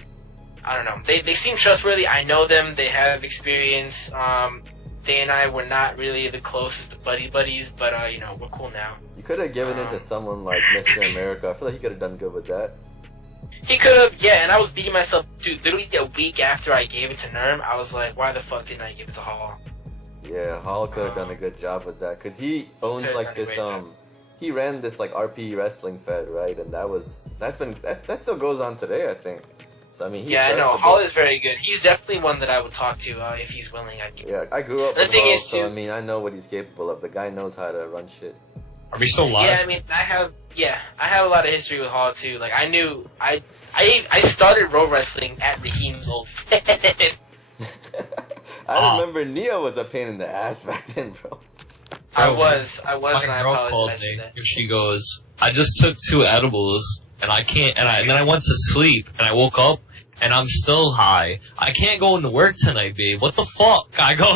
I don't know. They seem trustworthy. I know them. They have experience. They and I were not really the closest of buddies, but we're cool now. You could have given it to someone like Mr. America. I feel like he could have done good with that. He could have, yeah, and I was beating myself, dude, literally a week after I gave it to Nurm, I was like, why the fuck didn't I give it to Hall? Yeah, Hall could have done a good job with that, because he owned like this, he ran this like RP wrestling fed, right? And that still goes on today, I think. So I mean, yeah, no, Hall is very good. He's definitely one that I would talk to if he's willing. Yeah, I grew up with Hall, so I mean, I know what he's capable of. The guy knows how to run shit. Are we still live? Yeah, I mean, I have a lot of history with Hall too. Like, I started road wrestling at Raheem's old fed. I remember Nia was a pain in the ass back then, bro. I was, and I girl called apologize me, for that. and she goes, I just took 2 edibles, and I can't, and then I went to sleep, and I woke up, and I'm still high. I can't go into work tonight, babe. What the fuck? I go,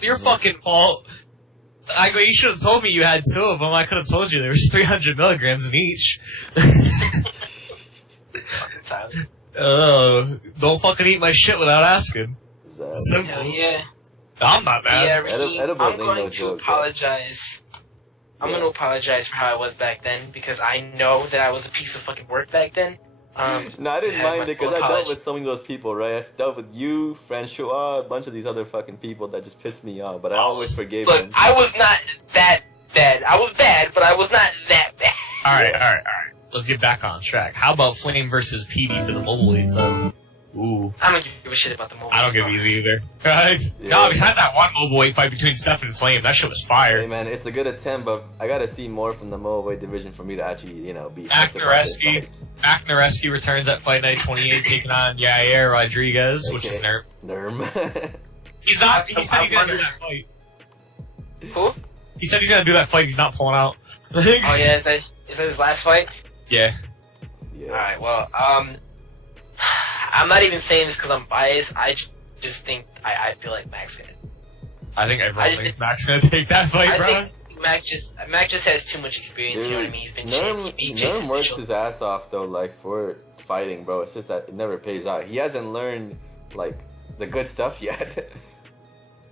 your fucking fault. I go, you should have told me you had 2 of them. I could have told you there was 300 milligrams in each. Don't fucking eat my shit without asking. Simple. Hell yeah. I'm not mad. Yeah, Raheem, I'm Edibles ain't going no to joke, apologize. I'm going to apologize for how I was back then, because I know that I was a piece of fucking work back then. No, I didn't mind it, because I dealt apology. with some of those people, right? I dealt with you, Francois, a bunch of these other fucking people that just pissed me off, but I always forgave them. Look, I was not that bad. I was bad, but I was not that bad. Alright. Let's get back on track. How about Flame versus PD for the mobile weight title? Ooh. I don't give a shit about the mobile. I don't give you either. Yeah. No, besides that one mobile weight fight between Steph and Flame, that shit was fire. Hey man, it's a good attempt, but I gotta see more from the middleweight division for me to actually, be Mac hyped about this Nareski. fight. Mac Nareski returns at Fight Night 28, taking on Yair Rodriguez, which is Nerm. Nerm. He's not. He said he's gonna do that fight. Who? He said he's gonna do that fight. He's not pulling out. Oh yeah, is that his last fight? Yeah. Yeah. Alright, well, I'm not even saying this because I'm biased. I just think I feel like Mac's gonna. I think everyone thinks Mac's gonna take that fight, bro. I think Mac just has too much experience. Dude, You know what I mean? He's been Nerm works his ass off though, like for fighting, bro. It's just that it never pays out. He hasn't learned like the good stuff yet.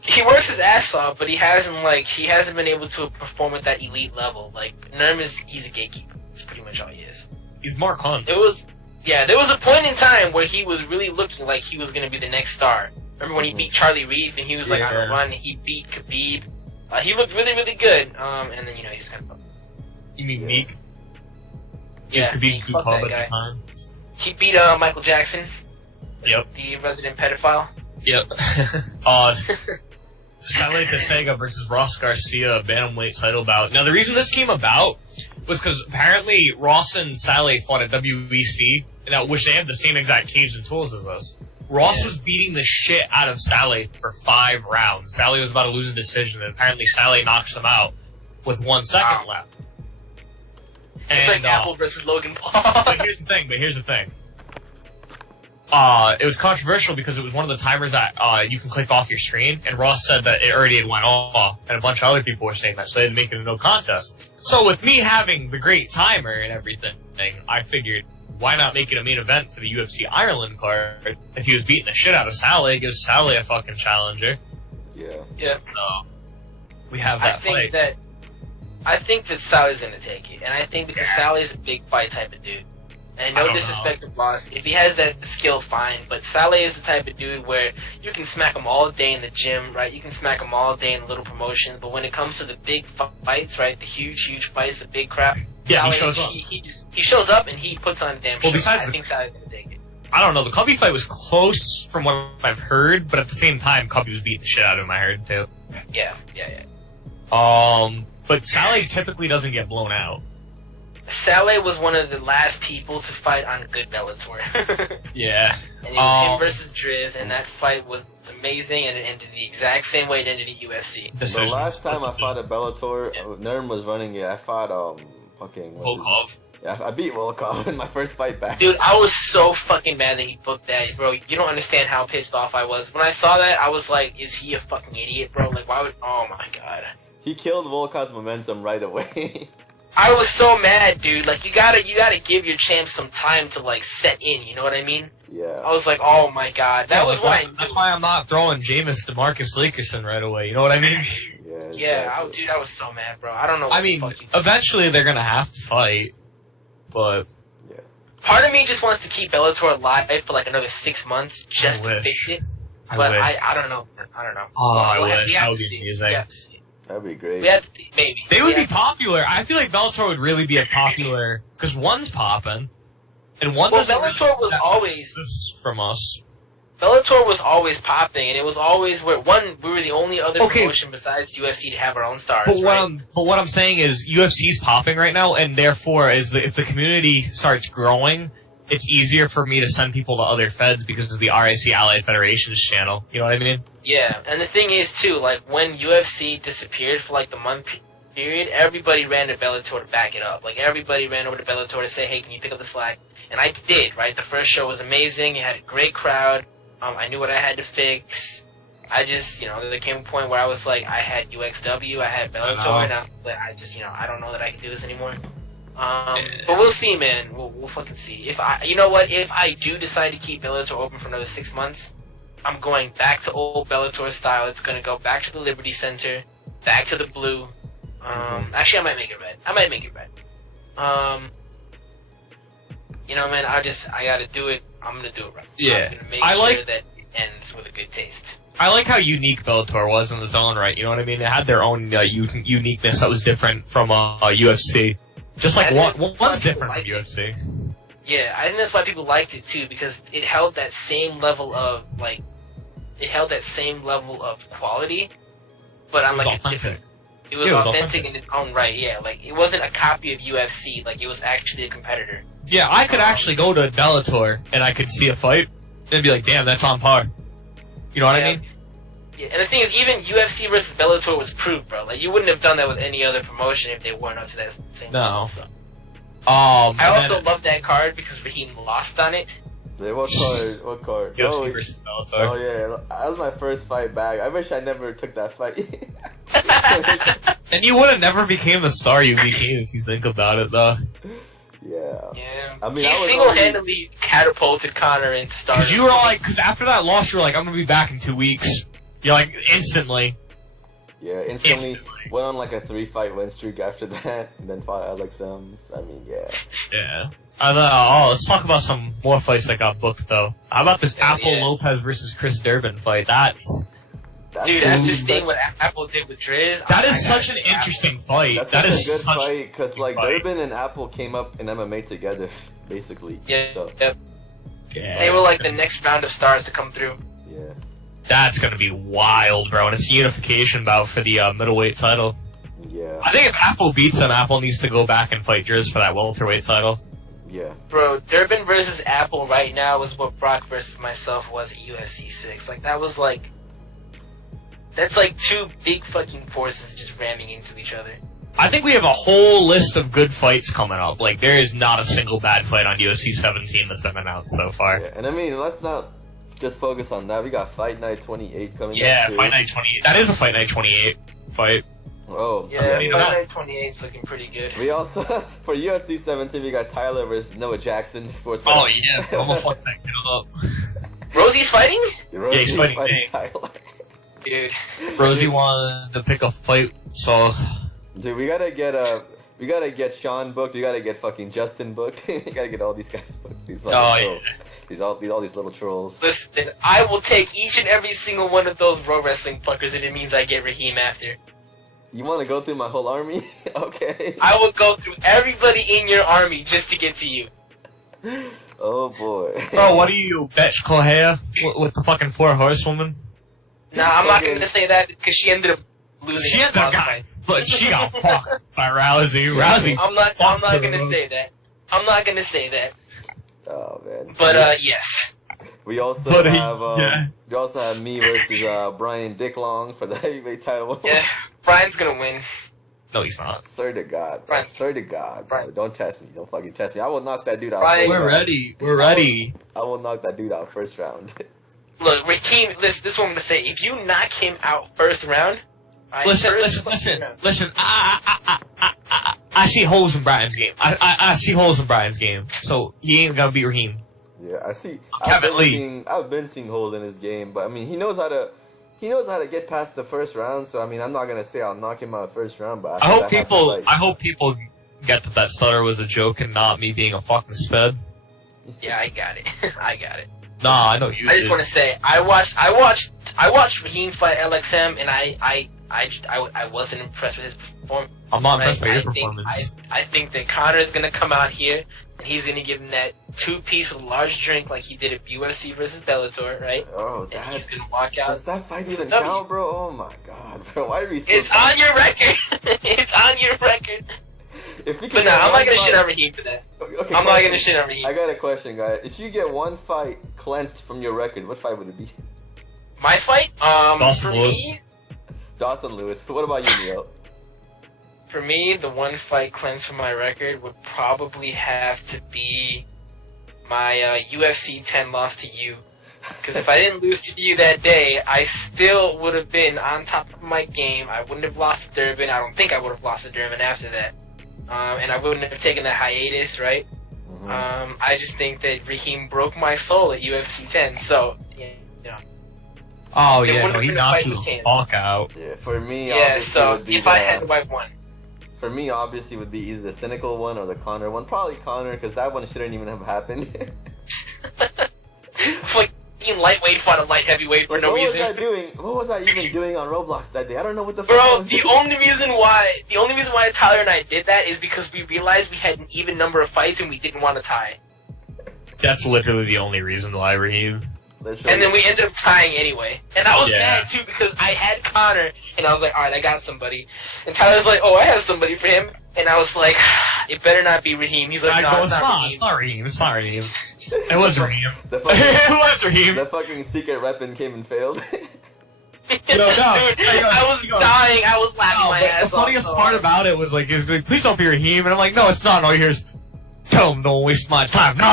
He works his ass off, but he hasn't been able to perform at that elite level. Like Nerm he's a gatekeeper. That's pretty much all he is. He's Mark Hunt. It was Yeah, there was a point in time where he was really looking like he was going to be the next star. Remember when he beat Charlie Reeve and he was like on a run? He beat Khabib. He looked really, really good. And then, he just kind of... You mean Meek? Yeah, Khabib fuck that guy. time. He beat Michael Jackson. Yep. The resident pedophile. Yep. Silva Sega versus Ross Garcia bantamweight title bout. Now, the reason this came about was because apparently Ross and Saleh fought at WEC, which they have the same exact cage and tools as us. Ross was beating the shit out of Saleh for 5 rounds. Saleh was about to lose a decision, and apparently Saleh knocks him out with 1 second left. It's like Apple versus Logan Paul. But here's the thing. It was controversial because it was one of the timers that you can click off your screen, and Ross said that it already had went off, and a bunch of other people were saying that, so they had to make it a no contest. So with me having the great timer and everything, I figured, why not make it a main event for the UFC Ireland card? If he was beating the shit out of Saleh, give Saleh a fucking challenger. Yeah. So, we have that fight. I think that Saleh's gonna take it, and I think because Saleh's a big fight type of dude. And no disrespect to Ross, if he has that skill, fine. But Saleh is the type of dude where you can smack him all day in the gym, right? You can smack him all day in little promotions. But when it comes to the big fights, right, the huge fights, the big crap, yeah, Saleh, he shows up. He shows up and he puts on a damn show. I think Saleh's gonna take it. I don't know. The Cubby fight was close from what I've heard, but at the same time, Cubby was beating the shit out of him. I heard too. Yeah. But Saleh typically doesn't get blown out. Saleh was one of the last people to fight on good Bellator. Yeah. And it was him versus Driz, and that fight was amazing, and it ended the exact same way it ended at UFC. The last time I fought at Bellator, Nerm was running it. I fought Volkov. Yeah, I beat Volkov in my first fight back. Dude, I was so fucking mad that he booked that, bro. You don't understand how pissed off I was. When I saw that, I was like, is he a fucking idiot, bro? Like, why would... Oh, my God. He killed Volkov's momentum right away. I was so mad, dude. Like, you gotta give your champ some time to, like, set in, you know what I mean? Yeah. I was like, oh, my God. That's why I'm not throwing Jameis to Marcus Lakerson right away, you know what I mean? Yeah, dude, I was so mad, bro. I don't know what the fuck eventually they're gonna have to fight, but... Yeah. Part of me just wants to keep Bellator alive for, like, another 6 months just to fix it. But I don't know. I don't know. Oh, I wish. That would be amazing. That'd be great. Maybe. They would be popular. I feel like Bellator would really be a popular... Because one's popping, and one doesn't Bellator was always... This is from us. Bellator was always popping, and it was always we were the only other promotion besides UFC to have our own stars, but what I'm saying is UFC's popping right now, and therefore, if the community starts growing, it's easier for me to send people to other feds because of the RIC Allied Federations channel. You know what I mean? Yeah, and the thing is, too, like, when UFC disappeared for, like, the month period, everybody ran to Bellator to back it up. Like, everybody ran over to Bellator to say, hey, can you pick up the slack? And I did, right? The first show was amazing. It had a great crowd. I knew what I had to fix. I just, there came a point where I was like, I had UXW, I had Bellator, and I don't know that I can do this anymore. But we'll see, man. We'll fucking see. If I do decide to keep Bellator open for another 6 months, I'm going back to old Bellator style. It's gonna go back to the Liberty Center, back to the blue. Actually, I might make it red. Man, I gotta do it. I'm gonna do it right. Yeah. I'm gonna make sure that it ends with a good taste. I like how unique Bellator was in its own right. You know what I mean? It had their own uniqueness that was different from UFC. Just like one's different from UFC. Yeah, I think that's why people liked it too, because it held that same level of quality, but on like a different. It was authentic in its own right, yeah. Like, it wasn't a copy of UFC, like, it was actually a competitor. Yeah, I could actually go to Bellator, and I could see a fight, and be like, damn, that's on par. You know what I mean? Yeah, and the thing is, even UFC versus Bellator was proved, bro. Like, you wouldn't have done that with any other promotion if they weren't up to that same level, so. I also love that card because Raheem lost on it. Yeah, what card? UFC versus Bellator. Oh, yeah, that was my first fight back. I wish I never took that fight. And you would have never became the star you became if you think about it, though. Yeah. I mean, he single-handedly catapulted Conor into stardom. Because you were like, after that loss, you were like, I'm gonna be back in 2 weeks. You're like, instantly. Yeah, instantly went on like a 3-fight win streak after that, and then fought LXM. I mean, yeah. Yeah. Let's talk about some more fights that got booked, though. How about this Apple Lopez versus Chris Durbin fight? Dude, after seeing what Apple did with Driz, that is such an interesting fight. That is a good fight because like Durbin and Apple came up in MMA together, basically. Yeah. So. Yep. Yeah. They were like the next round of stars to come through. Yeah. That's gonna be wild, bro. And it's a unification bout for the middleweight title. Yeah. I think if Apple beats him, Apple needs to go back and fight Driz for that welterweight title. Yeah. Bro, Durbin versus Apple right now is what Brock versus myself was at UFC 6. Like, that was like... That's like two big fucking forces just ramming into each other. I think we have a whole list of good fights coming up. Like, there is not a single bad fight on UFC 17 that's been announced so far. Yeah, and I mean, let's not just focus on that. We got Fight Night 28 coming up. Yeah, Fight Night 28. That is a Fight Night 28 fight. Oh. Yeah, Fight Night 28 is looking pretty good. We also, for UFC 17, we got Tyler versus Noah Jackson. Of course, oh, yeah. I'm gonna fuck that kid up. Rosie's fighting? Yeah, he's fighting Tyler. Dude. Rosie wanted to pick a fight, so... Dude, we gotta get Sean booked. We gotta get fucking Justin booked. We gotta get all these guys booked. These fucking trolls. Yeah. All these little trolls. Listen, I will take each and every single one of those pro wrestling fuckers if it means I get Raheem after. You want to go through my whole army? Okay. I will go through everybody in your army just to get to you. Oh boy. Bro, what are you, bitch, Kohea? With the fucking 4 horsewoman? Nah, I'm not gonna say that because she ended up losing. She ended up but she got fucked by Rousey. Rousey. I'm not gonna say that. I'm not gonna say that. Oh man. But yes. We also have me versus Brian Dicklong for the heavyweight title. Yeah, Brian's gonna win. No, he's not. Swear to God, bro. Swear to God, bro. Don't test me. Don't fucking test me. I will knock that dude out. Brian, we're ready. We're ready. I will knock that dude out first round. Look, Raheem, this is what I'm gonna say. If you knock him out first round, right, listen. I see holes in Brian's game. I see holes in Brian's game. So he ain't gonna beat Raheem. Yeah, I see. Kevin I've been seeing holes in his game, but I mean, he knows how to get past the first round. So I mean, I'm not gonna say I'll knock him out first round, but I hope people get that stutter was a joke and not me being a fucking sped. Yeah, I got it. I got it. Nah, I know you. I just want to say, I watched Raheem fight LXM, and I wasn't impressed with his performance. I'm not impressed by your performance. I think that Connor is gonna come out here and he's gonna give him that 2-piece with a large drink like he did at UFC versus Bellator, right? Oh, and he's gonna walk out. Does that fight even count, bro? Oh my God, bro! Why are we? It's on your record. It's on your record. But no, I'm not gonna shit on Raheem for that. Okay, I'm not gonna shit on Raheem. I got a question, guys. If you get one fight cleansed from your record, what fight would it be? My fight? Dawson Lewis. Dawson Lewis. What about you, Neil? For me, the one fight cleansed from my record would probably have to be my UFC 10 loss to you. Because if I didn't lose to you that day, I still would have been on top of my game. I wouldn't have lost to Durbin. I don't think I would have lost to Durbin after that. And I wouldn't have taken that hiatus, right? Mm-hmm. I just think that Raheem broke my soul at UFC 10, so, you know. Oh, yeah, no, he knocked you the fuck out. Yeah, for me, yeah, so if I had to wipe one. For me, obviously, would be either the Cynical one or the Connor one. Probably Connor, because that one shouldn't even have happened. Like, lightweight fought a light heavyweight for no reason. What was I even doing on Roblox that day? I don't know what the fuck Bro, I was doing. the only reason why Tyler and I did that is because we realized we had an even number of fights and we didn't want to tie. That's literally the only reason why, Raheem. And then we ended up tying anyway. And I was mad too because I had Connor and I was like, alright, I got somebody. And Tyler's like, oh, I have somebody for him. And I was like, it better not be Raheem. He's like, no, it's not Raheem. It's not Raheem. It's not Raheem. It was Raheem. It was Raheem. The fucking secret weapon came and failed. Dude, I was dying. I was laughing my ass off. The funniest part about it was like, he was like, please don't be Raheem. And I'm like, no, it's not. And all you hear is, tell him don't waste my time. No.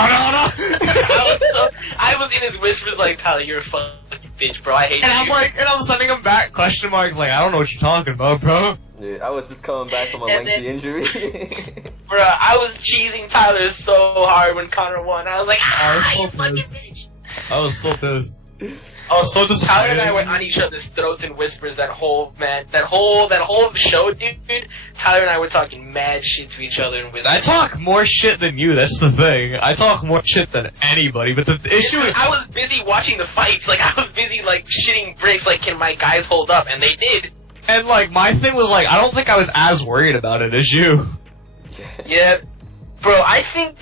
I was in his whispers like, Tyler, you're a fucking bitch, bro. I hate you. And I'm sending him back question marks like, I don't know what you're talking about, bro. Yeah, I was just coming back from a lengthy injury. Bro, I was cheesing Tyler so hard when Connor won. I was like, you fucking bitch. I was so pissed. Oh, so disappointed. Tyler and I went on each other's throats and whispers that whole show, dude. Tyler and I were talking mad shit to each other and whispers. I talk more shit than you, that's the thing. I talk more shit than anybody, but the issue is... I was busy watching the fights, like, I was busy, like, shitting bricks, like, can my guys hold up? And they did. And, like, my thing was, like, I don't think I was as worried about it as you. Yeah. Bro, I think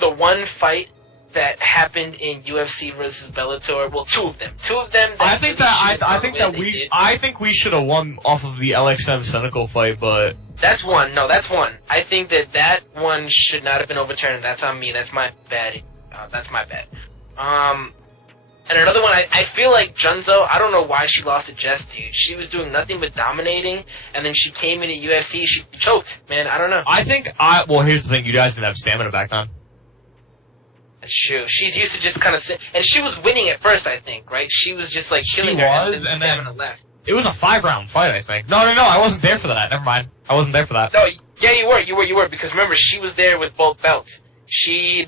the one fight that happened in UFC versus Bellator, well, two of them. I think we should have won off of the LXM Cynical fight, but... That's one. No, that's one. I think that one should not have been overturned, and that's on me. That's my bad. And another one, I feel like Junzo, I don't know why she lost to Jess, dude. She was doing nothing but dominating, and then she came into UFC, she choked, man. I don't know. Well, here's the thing, you guys didn't have stamina back then. That's true. She's used to just kind of and she was winning at first, I think, right? She was just like killing her, and then left. It was a 5-round fight, I think. No, I wasn't there for that. Never mind. I wasn't there for that. No, yeah, you were, because remember, she was there with both belts. I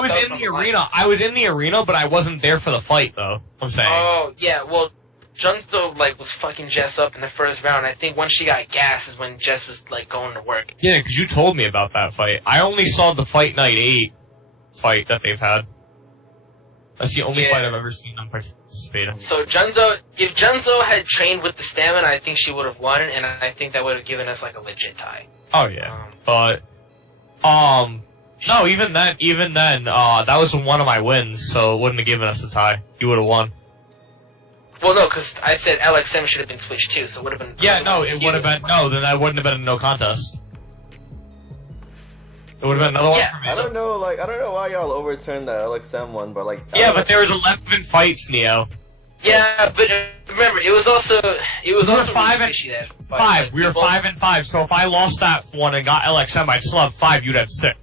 was in the arena. I was in the arena, but I wasn't there for the fight, though. I'm saying. Oh, yeah, well, Junzo, like, was fucking Jess up in the first round. I think once she got gas is when Jess was, like, going to work. Yeah, because you told me about that fight. I only saw the Fight Night 8 fight that they've had. That's the only fight I've ever seen them participate in. So if Junzo had trained with the stamina, I think she would have won, and I think that would have given us, like, a legit tie. Oh, yeah. No, even then, that was one of my wins, so it wouldn't have given us a tie. You would have won. Well, no, because I said LXM should have been switched too, so it would have been... Yeah, no, it would have been... No, then that wouldn't have been a no contest. It would have been another one for me. I don't know why y'all overturned that LXM one, but like... Yeah, but there was 11 fights, Neo. Yeah, but remember, it was also... We were 5 and 5. We were 5 and 5, so if I lost that one and got LXM, I'd still have 5, you'd have 6.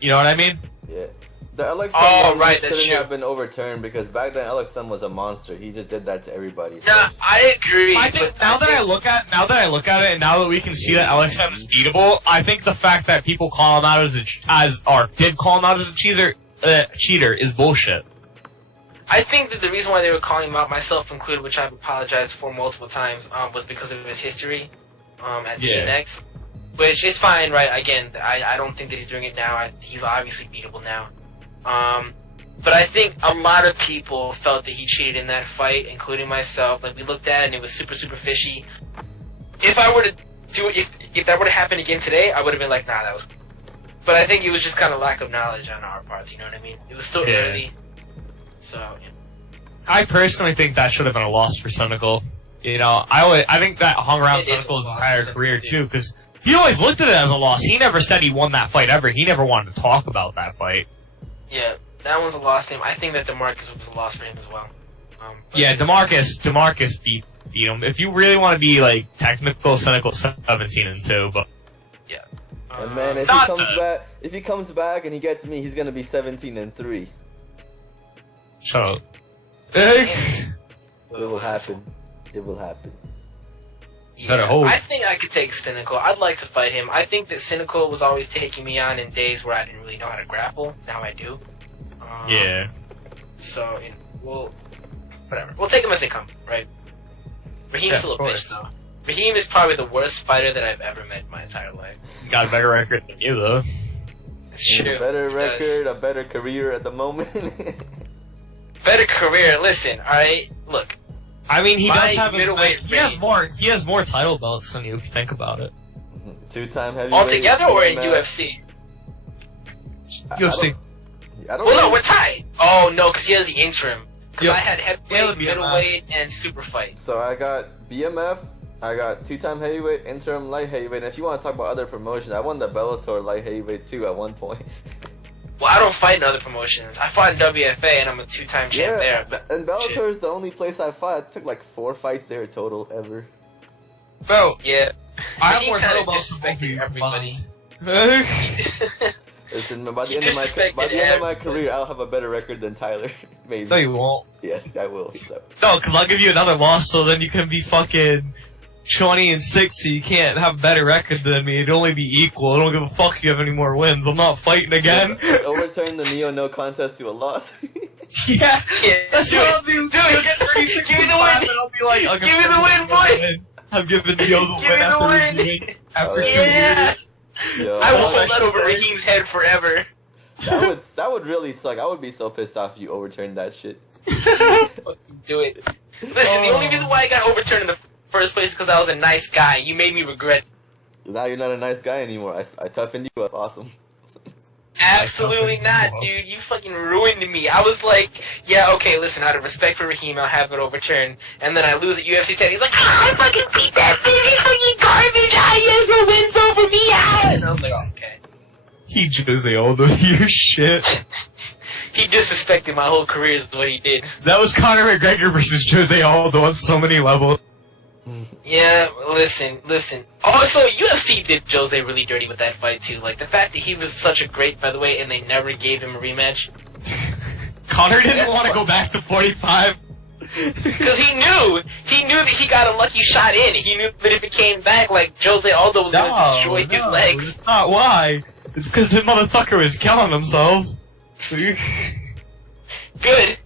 You know what I mean? Yeah. The LXM right, couldn't have been overturned because back then LXM was a monster. He just did that to everybody. So. Nah, I agree. I think now that I look at it, and now that we can see that LXM is beatable, I think the fact that people call him out did call him out as a cheater is bullshit. I think that the reason why they were calling him out, myself included, which I've apologized for multiple times, was because of his history at TNX. Which is fine, right? Again, I don't think that he's doing it now. He's obviously beatable now. But I think a lot of people felt that he cheated in that fight, including myself. Like, we looked at it and it was super, super fishy. If I were to do it, if that were to happen again today, I would have been like, nah, that was... But I think it was just kind of lack of knowledge on our parts, you know what I mean? It was still early. So, yeah. I personally think that should have been a loss for Cynical. You know, I think that hung around Cynical's entire career, too, because... He always looked at it as a loss. He never said he won that fight ever. He never wanted to talk about that fight. Yeah, that one's a loss to him. I think that DeMarcus was a loss for him as well. Yeah, DeMarcus beat him. If you really want to be like technical, Cynical 17-2, but yeah. And man, if he comes back and he gets me, he's gonna be 17-3. Shut up. It will happen. It will happen. Yeah, I think I could take Cynical. I'd like to fight him. I think that Cynical was always taking me on in days where I didn't really know how to grapple. Now I do. Yeah. So, you know, whatever. We'll take him as they come, right? Raheem's still a bitch, though. Raheem is probably the worst fighter that I've ever met in my entire life. Got a better record than you, though. It's true. A better record, a better career at the moment. Better career. Listen, alright? Look. I mean, he does have he has more title belts than you, if you think about it. 2-time heavyweight. Altogether or in UFC? UFC. No, we're tied. Oh, no, because he has the interim. Because I had heavyweight, middleweight, and super fight. So I got BMF, I got 2-time heavyweight, interim, light heavyweight, and if you want to talk about other promotions, I won the Bellator light heavyweight too at one point. Well, I don't fight in other promotions. I fought in WFA, and I'm a 2-time champ there. And Bellator is the only place I fought. I took like 4 fights there total ever. Bro, yeah. I have more title belts than both of you everybody. Listen, by the end of my career, I'll have a better record than Tyler. Maybe. No, you won't. Yes, I will. So. No, because I'll give you another loss, so then you can be fucking 20-6, so you can't have a better record than me. It'd only be equal. I don't give a fuck if you have any more wins. I'm not fighting again. Overturn the Neo no contest to a loss. Yeah, Yeah, that's do what it. I'll do. Do it. You'll get 36 Give me the and win. I'll be like, Give me the win, boy. I'm giving Yo the Give win me the after win. reviewing after 2 Yeah. years. Yo, I will That's hold that over right. Raheem's head forever. that would really suck. I would be so pissed off if you overturned that shit. Fucking do it. Listen, the only reason why I got overturned in the first place is because I was a nice guy. You made me regret. Now you're not a nice guy anymore. I toughened you up. Awesome. Absolutely not, dude. You fucking ruined me. I was like, yeah, okay, listen, out of respect for Raheem, I'll have it overturned. And then I lose at UFC 10. He's like, I fucking beat that bitch. Fucking garbage. I wins over me out. And I was like, oh, okay. He Jose Aldo your shit. He disrespected my whole career is what he did. That was Conor McGregor versus Jose Aldo on so many levels. Yeah, listen. Also, UFC did Jose really dirty with that fight, too. Like, the fact that he was such a great featherweight and they never gave him a rematch. Conor didn't want to go back to 45. Because he knew that he got a lucky shot in. He knew that if it came back, like, Jose Aldo was going to destroy his legs. It's not why. It's because the motherfucker was killing himself. Good.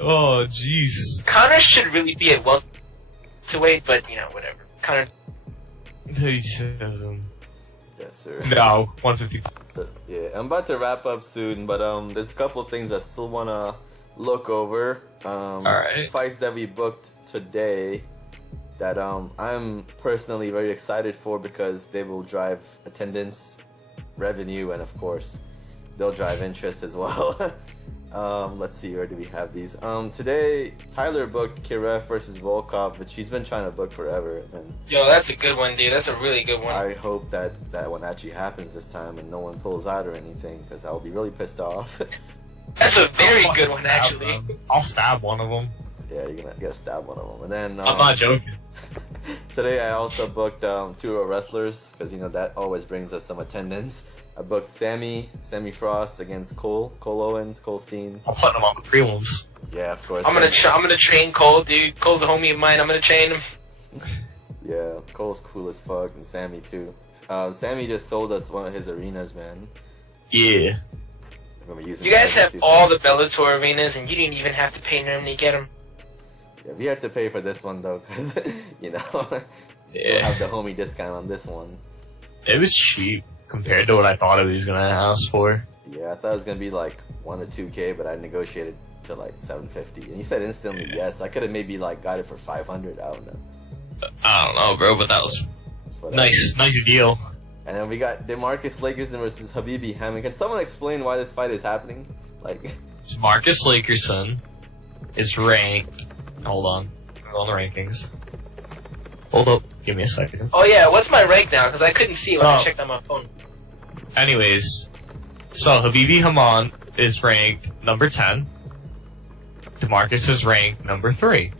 Oh, jeez. Conor should really be at welterweight, but, you know, whatever. Conor... Yes, sir. No, 155. Yeah, I'm about to wrap up soon, but there's a couple things I still wanna look over. Alright. Fights that we booked today that I'm personally very excited for because they will drive attendance, revenue, and of course they'll drive interest as well. Let's see, where do we have these? Today Tyler booked Kiref versus Volkov, but she's been trying to book forever. And Yo, that's a good one, dude. That's a really good one. I hope that one actually happens this time and no one pulls out or anything, because I'll be really pissed off. That's a very good one, actually. I'll stab one of them. Yeah, you're gonna stab one of them. And then I'm not joking. today I also booked 2 wrestlers, because you know that always brings us some attendance. I booked Sammy Frost against Cole Owens, Cole Steen. I'll put them on the prelims. Yeah, of course. I'm gonna train Cole, dude. Cole's a homie of mine. I'm gonna train him. Yeah, Cole's cool as fuck, and Sammy too. Sammy just sold us one of his arenas, man. Yeah. You guys have all the Bellator arenas, and you didn't even have to pay them to get them. Yeah, we had to pay for this one though, because you know, Yeah. we'll have the homie discount on this one. It was cheap compared to what I thought it was gonna ask for. Yeah, I thought it was gonna be like 1 or 2K, but I negotiated to like 750, and he said instantly yes. I could have maybe like got it for 500. I don't know. I don't know, bro, but that was That's what nice deal. And then we got DeMarcus Lakerson versus Habibi Hammond. Can someone explain why this fight is happening? Like, Marcus Lakerson is ranked. Hold on, go on the rankings. Hold up, give me a second. Oh yeah, what's my rank now? Because I couldn't see it when I Oh. checked on my phone. Anyways, so Habibi Haman is ranked number 10. DeMarcus is ranked number 3.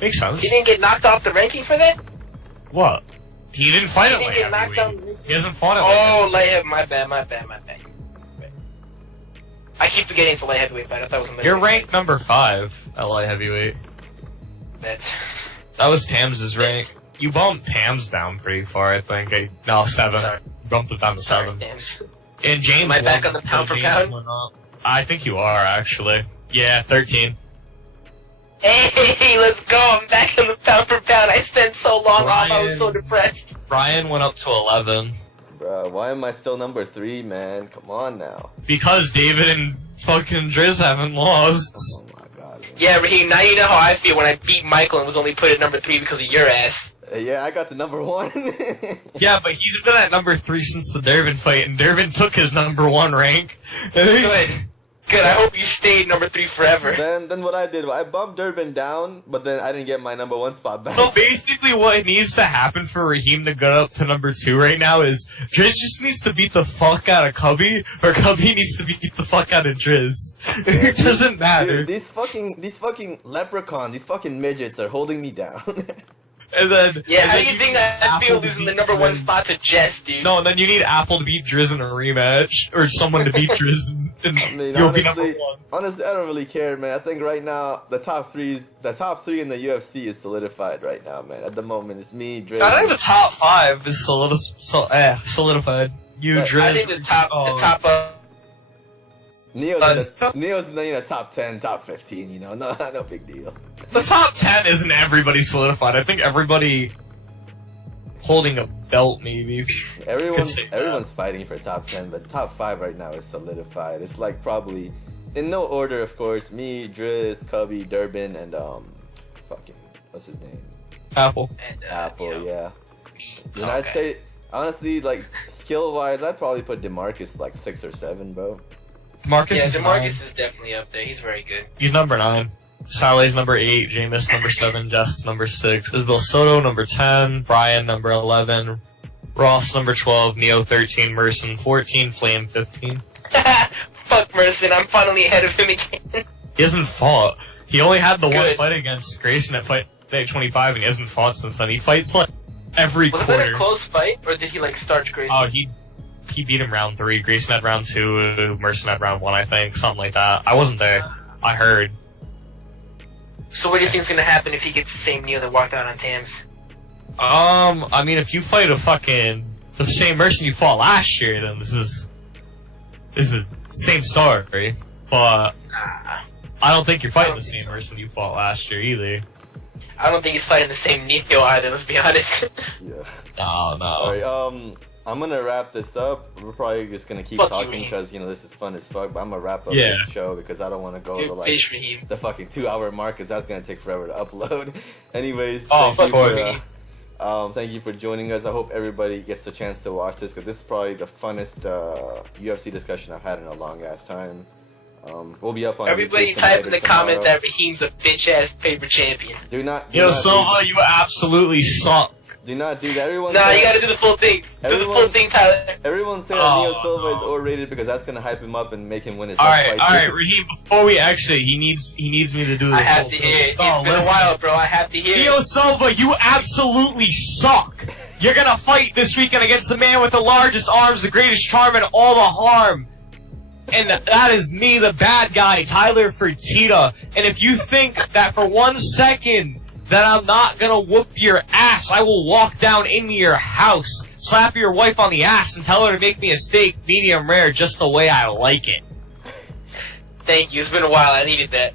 Makes sense. He didn't get knocked off the ranking for that? What? He didn't fight He it didn't like get knocked down. He hasn't fought it Oh, light heavy. My bad. I keep forgetting it's a light heavyweight fight. I thought it was a You're middleweight ranked number 5 at light heavyweight. fight. That was Tam's rank. You bumped Tam's down pretty far, I think. No, 7. Sorry. You bumped it down to 7. Damn. And James Am I back won, on the pound for James pound? went up. I think you are, actually. Yeah, 13. Hey, let's go. I'm back on the pound for pound. I spent so long off. I was so Brian. depressed. Brian went up to 11. bruh, why am I still number 3, man? Come on now. Because David and fucking Driz haven't lost. Oh my god. Man. Yeah, Raheem, now you know how I feel when I beat Michael and was only put at number 3 because of your ass. Yeah, I got to number 1. Yeah, but he's been at number 3 since the Durbin fight, and Durbin took his number 1 rank. Good. I hope you stayed number 3 forever. Then what I did, I bumped Durbin down, but then I didn't get my number 1 spot back. So basically what needs to happen for Raheem to get up to number 2 right now is Driz just needs to beat the fuck out of Cubby, or Cubby needs to beat the fuck out of Driz. It doesn't matter. Dude, these fucking leprechauns, these fucking midgets are holding me down. And then Yeah, and how then do you think need I Apple feel to losing the beat number 1 Driz. spot to Jess, dude? No, and then you need Apple to beat Driz in a rematch, or someone to beat Driz, and I mean, you'll be number 1. honestly, I don't really care, man. I think right now the top 3 in the UFC is solidified right now, man. At the moment, it's me, Dre. I think the top 5 is solidified. You, But Driz. I think the top Neo's in the top 10, top 15. You know, no big deal. The top 10 isn't everybody solidified. I think everybody holding a belt, maybe. Everyone's fighting for top 10, but top 5 right now is solidified. It's like probably in no order, of course. Me, Driz, Cubby, Durbin, and fucking what's his name? Apple. And, Apple, yeah. And I'd say honestly, like skill wise, I'd probably put DeMarcus like 6 or 7, bro. Marcus DeMarcus is definitely up there. He's very good. He's number 9. Saleh's number 8, Jameis number 7, Jess number 6, Isabel Soto number 10, Brian number 11, Ross number 12, Neo 13, Merson 14, Flame 15. Fuck Merson, I'm finally ahead of him again. He hasn't fought. He only had the one fight against Grayson at fight day 25, and he hasn't fought since then. He fights like every quarter. Was that a close fight, or did he like starch Grayson? Oh, he beat him round 3. Grayson had round 2, Merson had round 1, I think, something like that. I wasn't there. I heard. So what do you think's gonna happen if he gets the same Neo that walked out on Tams? I mean, if you fight the same Merson you fought last year, then this is the same story. But I don't think you're fighting the same Merson you fought last year either. I don't think he's fighting the same Neo either. Let's be honest. Yeah. No. Alright, I'm gonna wrap this up. We're probably just gonna keep talking because this is fun as fuck. But I'm gonna wrap up this show because I don't want to go to like the fucking 2-hour mark because that's gonna take forever to upload. Anyways, thank you for joining us. I hope everybody gets the chance to watch this because this is probably the funnest UFC discussion I've had in a long ass time. We'll be up on everybody. Type in the comments that Raheem's a bitch ass paper champion. Silva, you absolutely suck. Do not do that. You gotta do the full thing. Do the full thing, Tyler. Everyone's saying that Neo Silva is overrated because that's gonna hype him up and make him win his next fight. Alright, Raheem, before we exit, he needs me to do this. I have to hear it. It's been a while, bro. I have to hear it. Neo Silva, you absolutely suck. You're gonna fight this weekend against the man with the largest arms, the greatest charm, and all the harm. And that is me, the bad guy, Tyler Fertitta. And if you think that for 1 second that I'm not gonna whoop your ass, I will walk down into your house, slap your wife on the ass, and tell her to make me a steak medium rare just the way I like it. Thank you. It's been a while. I needed that.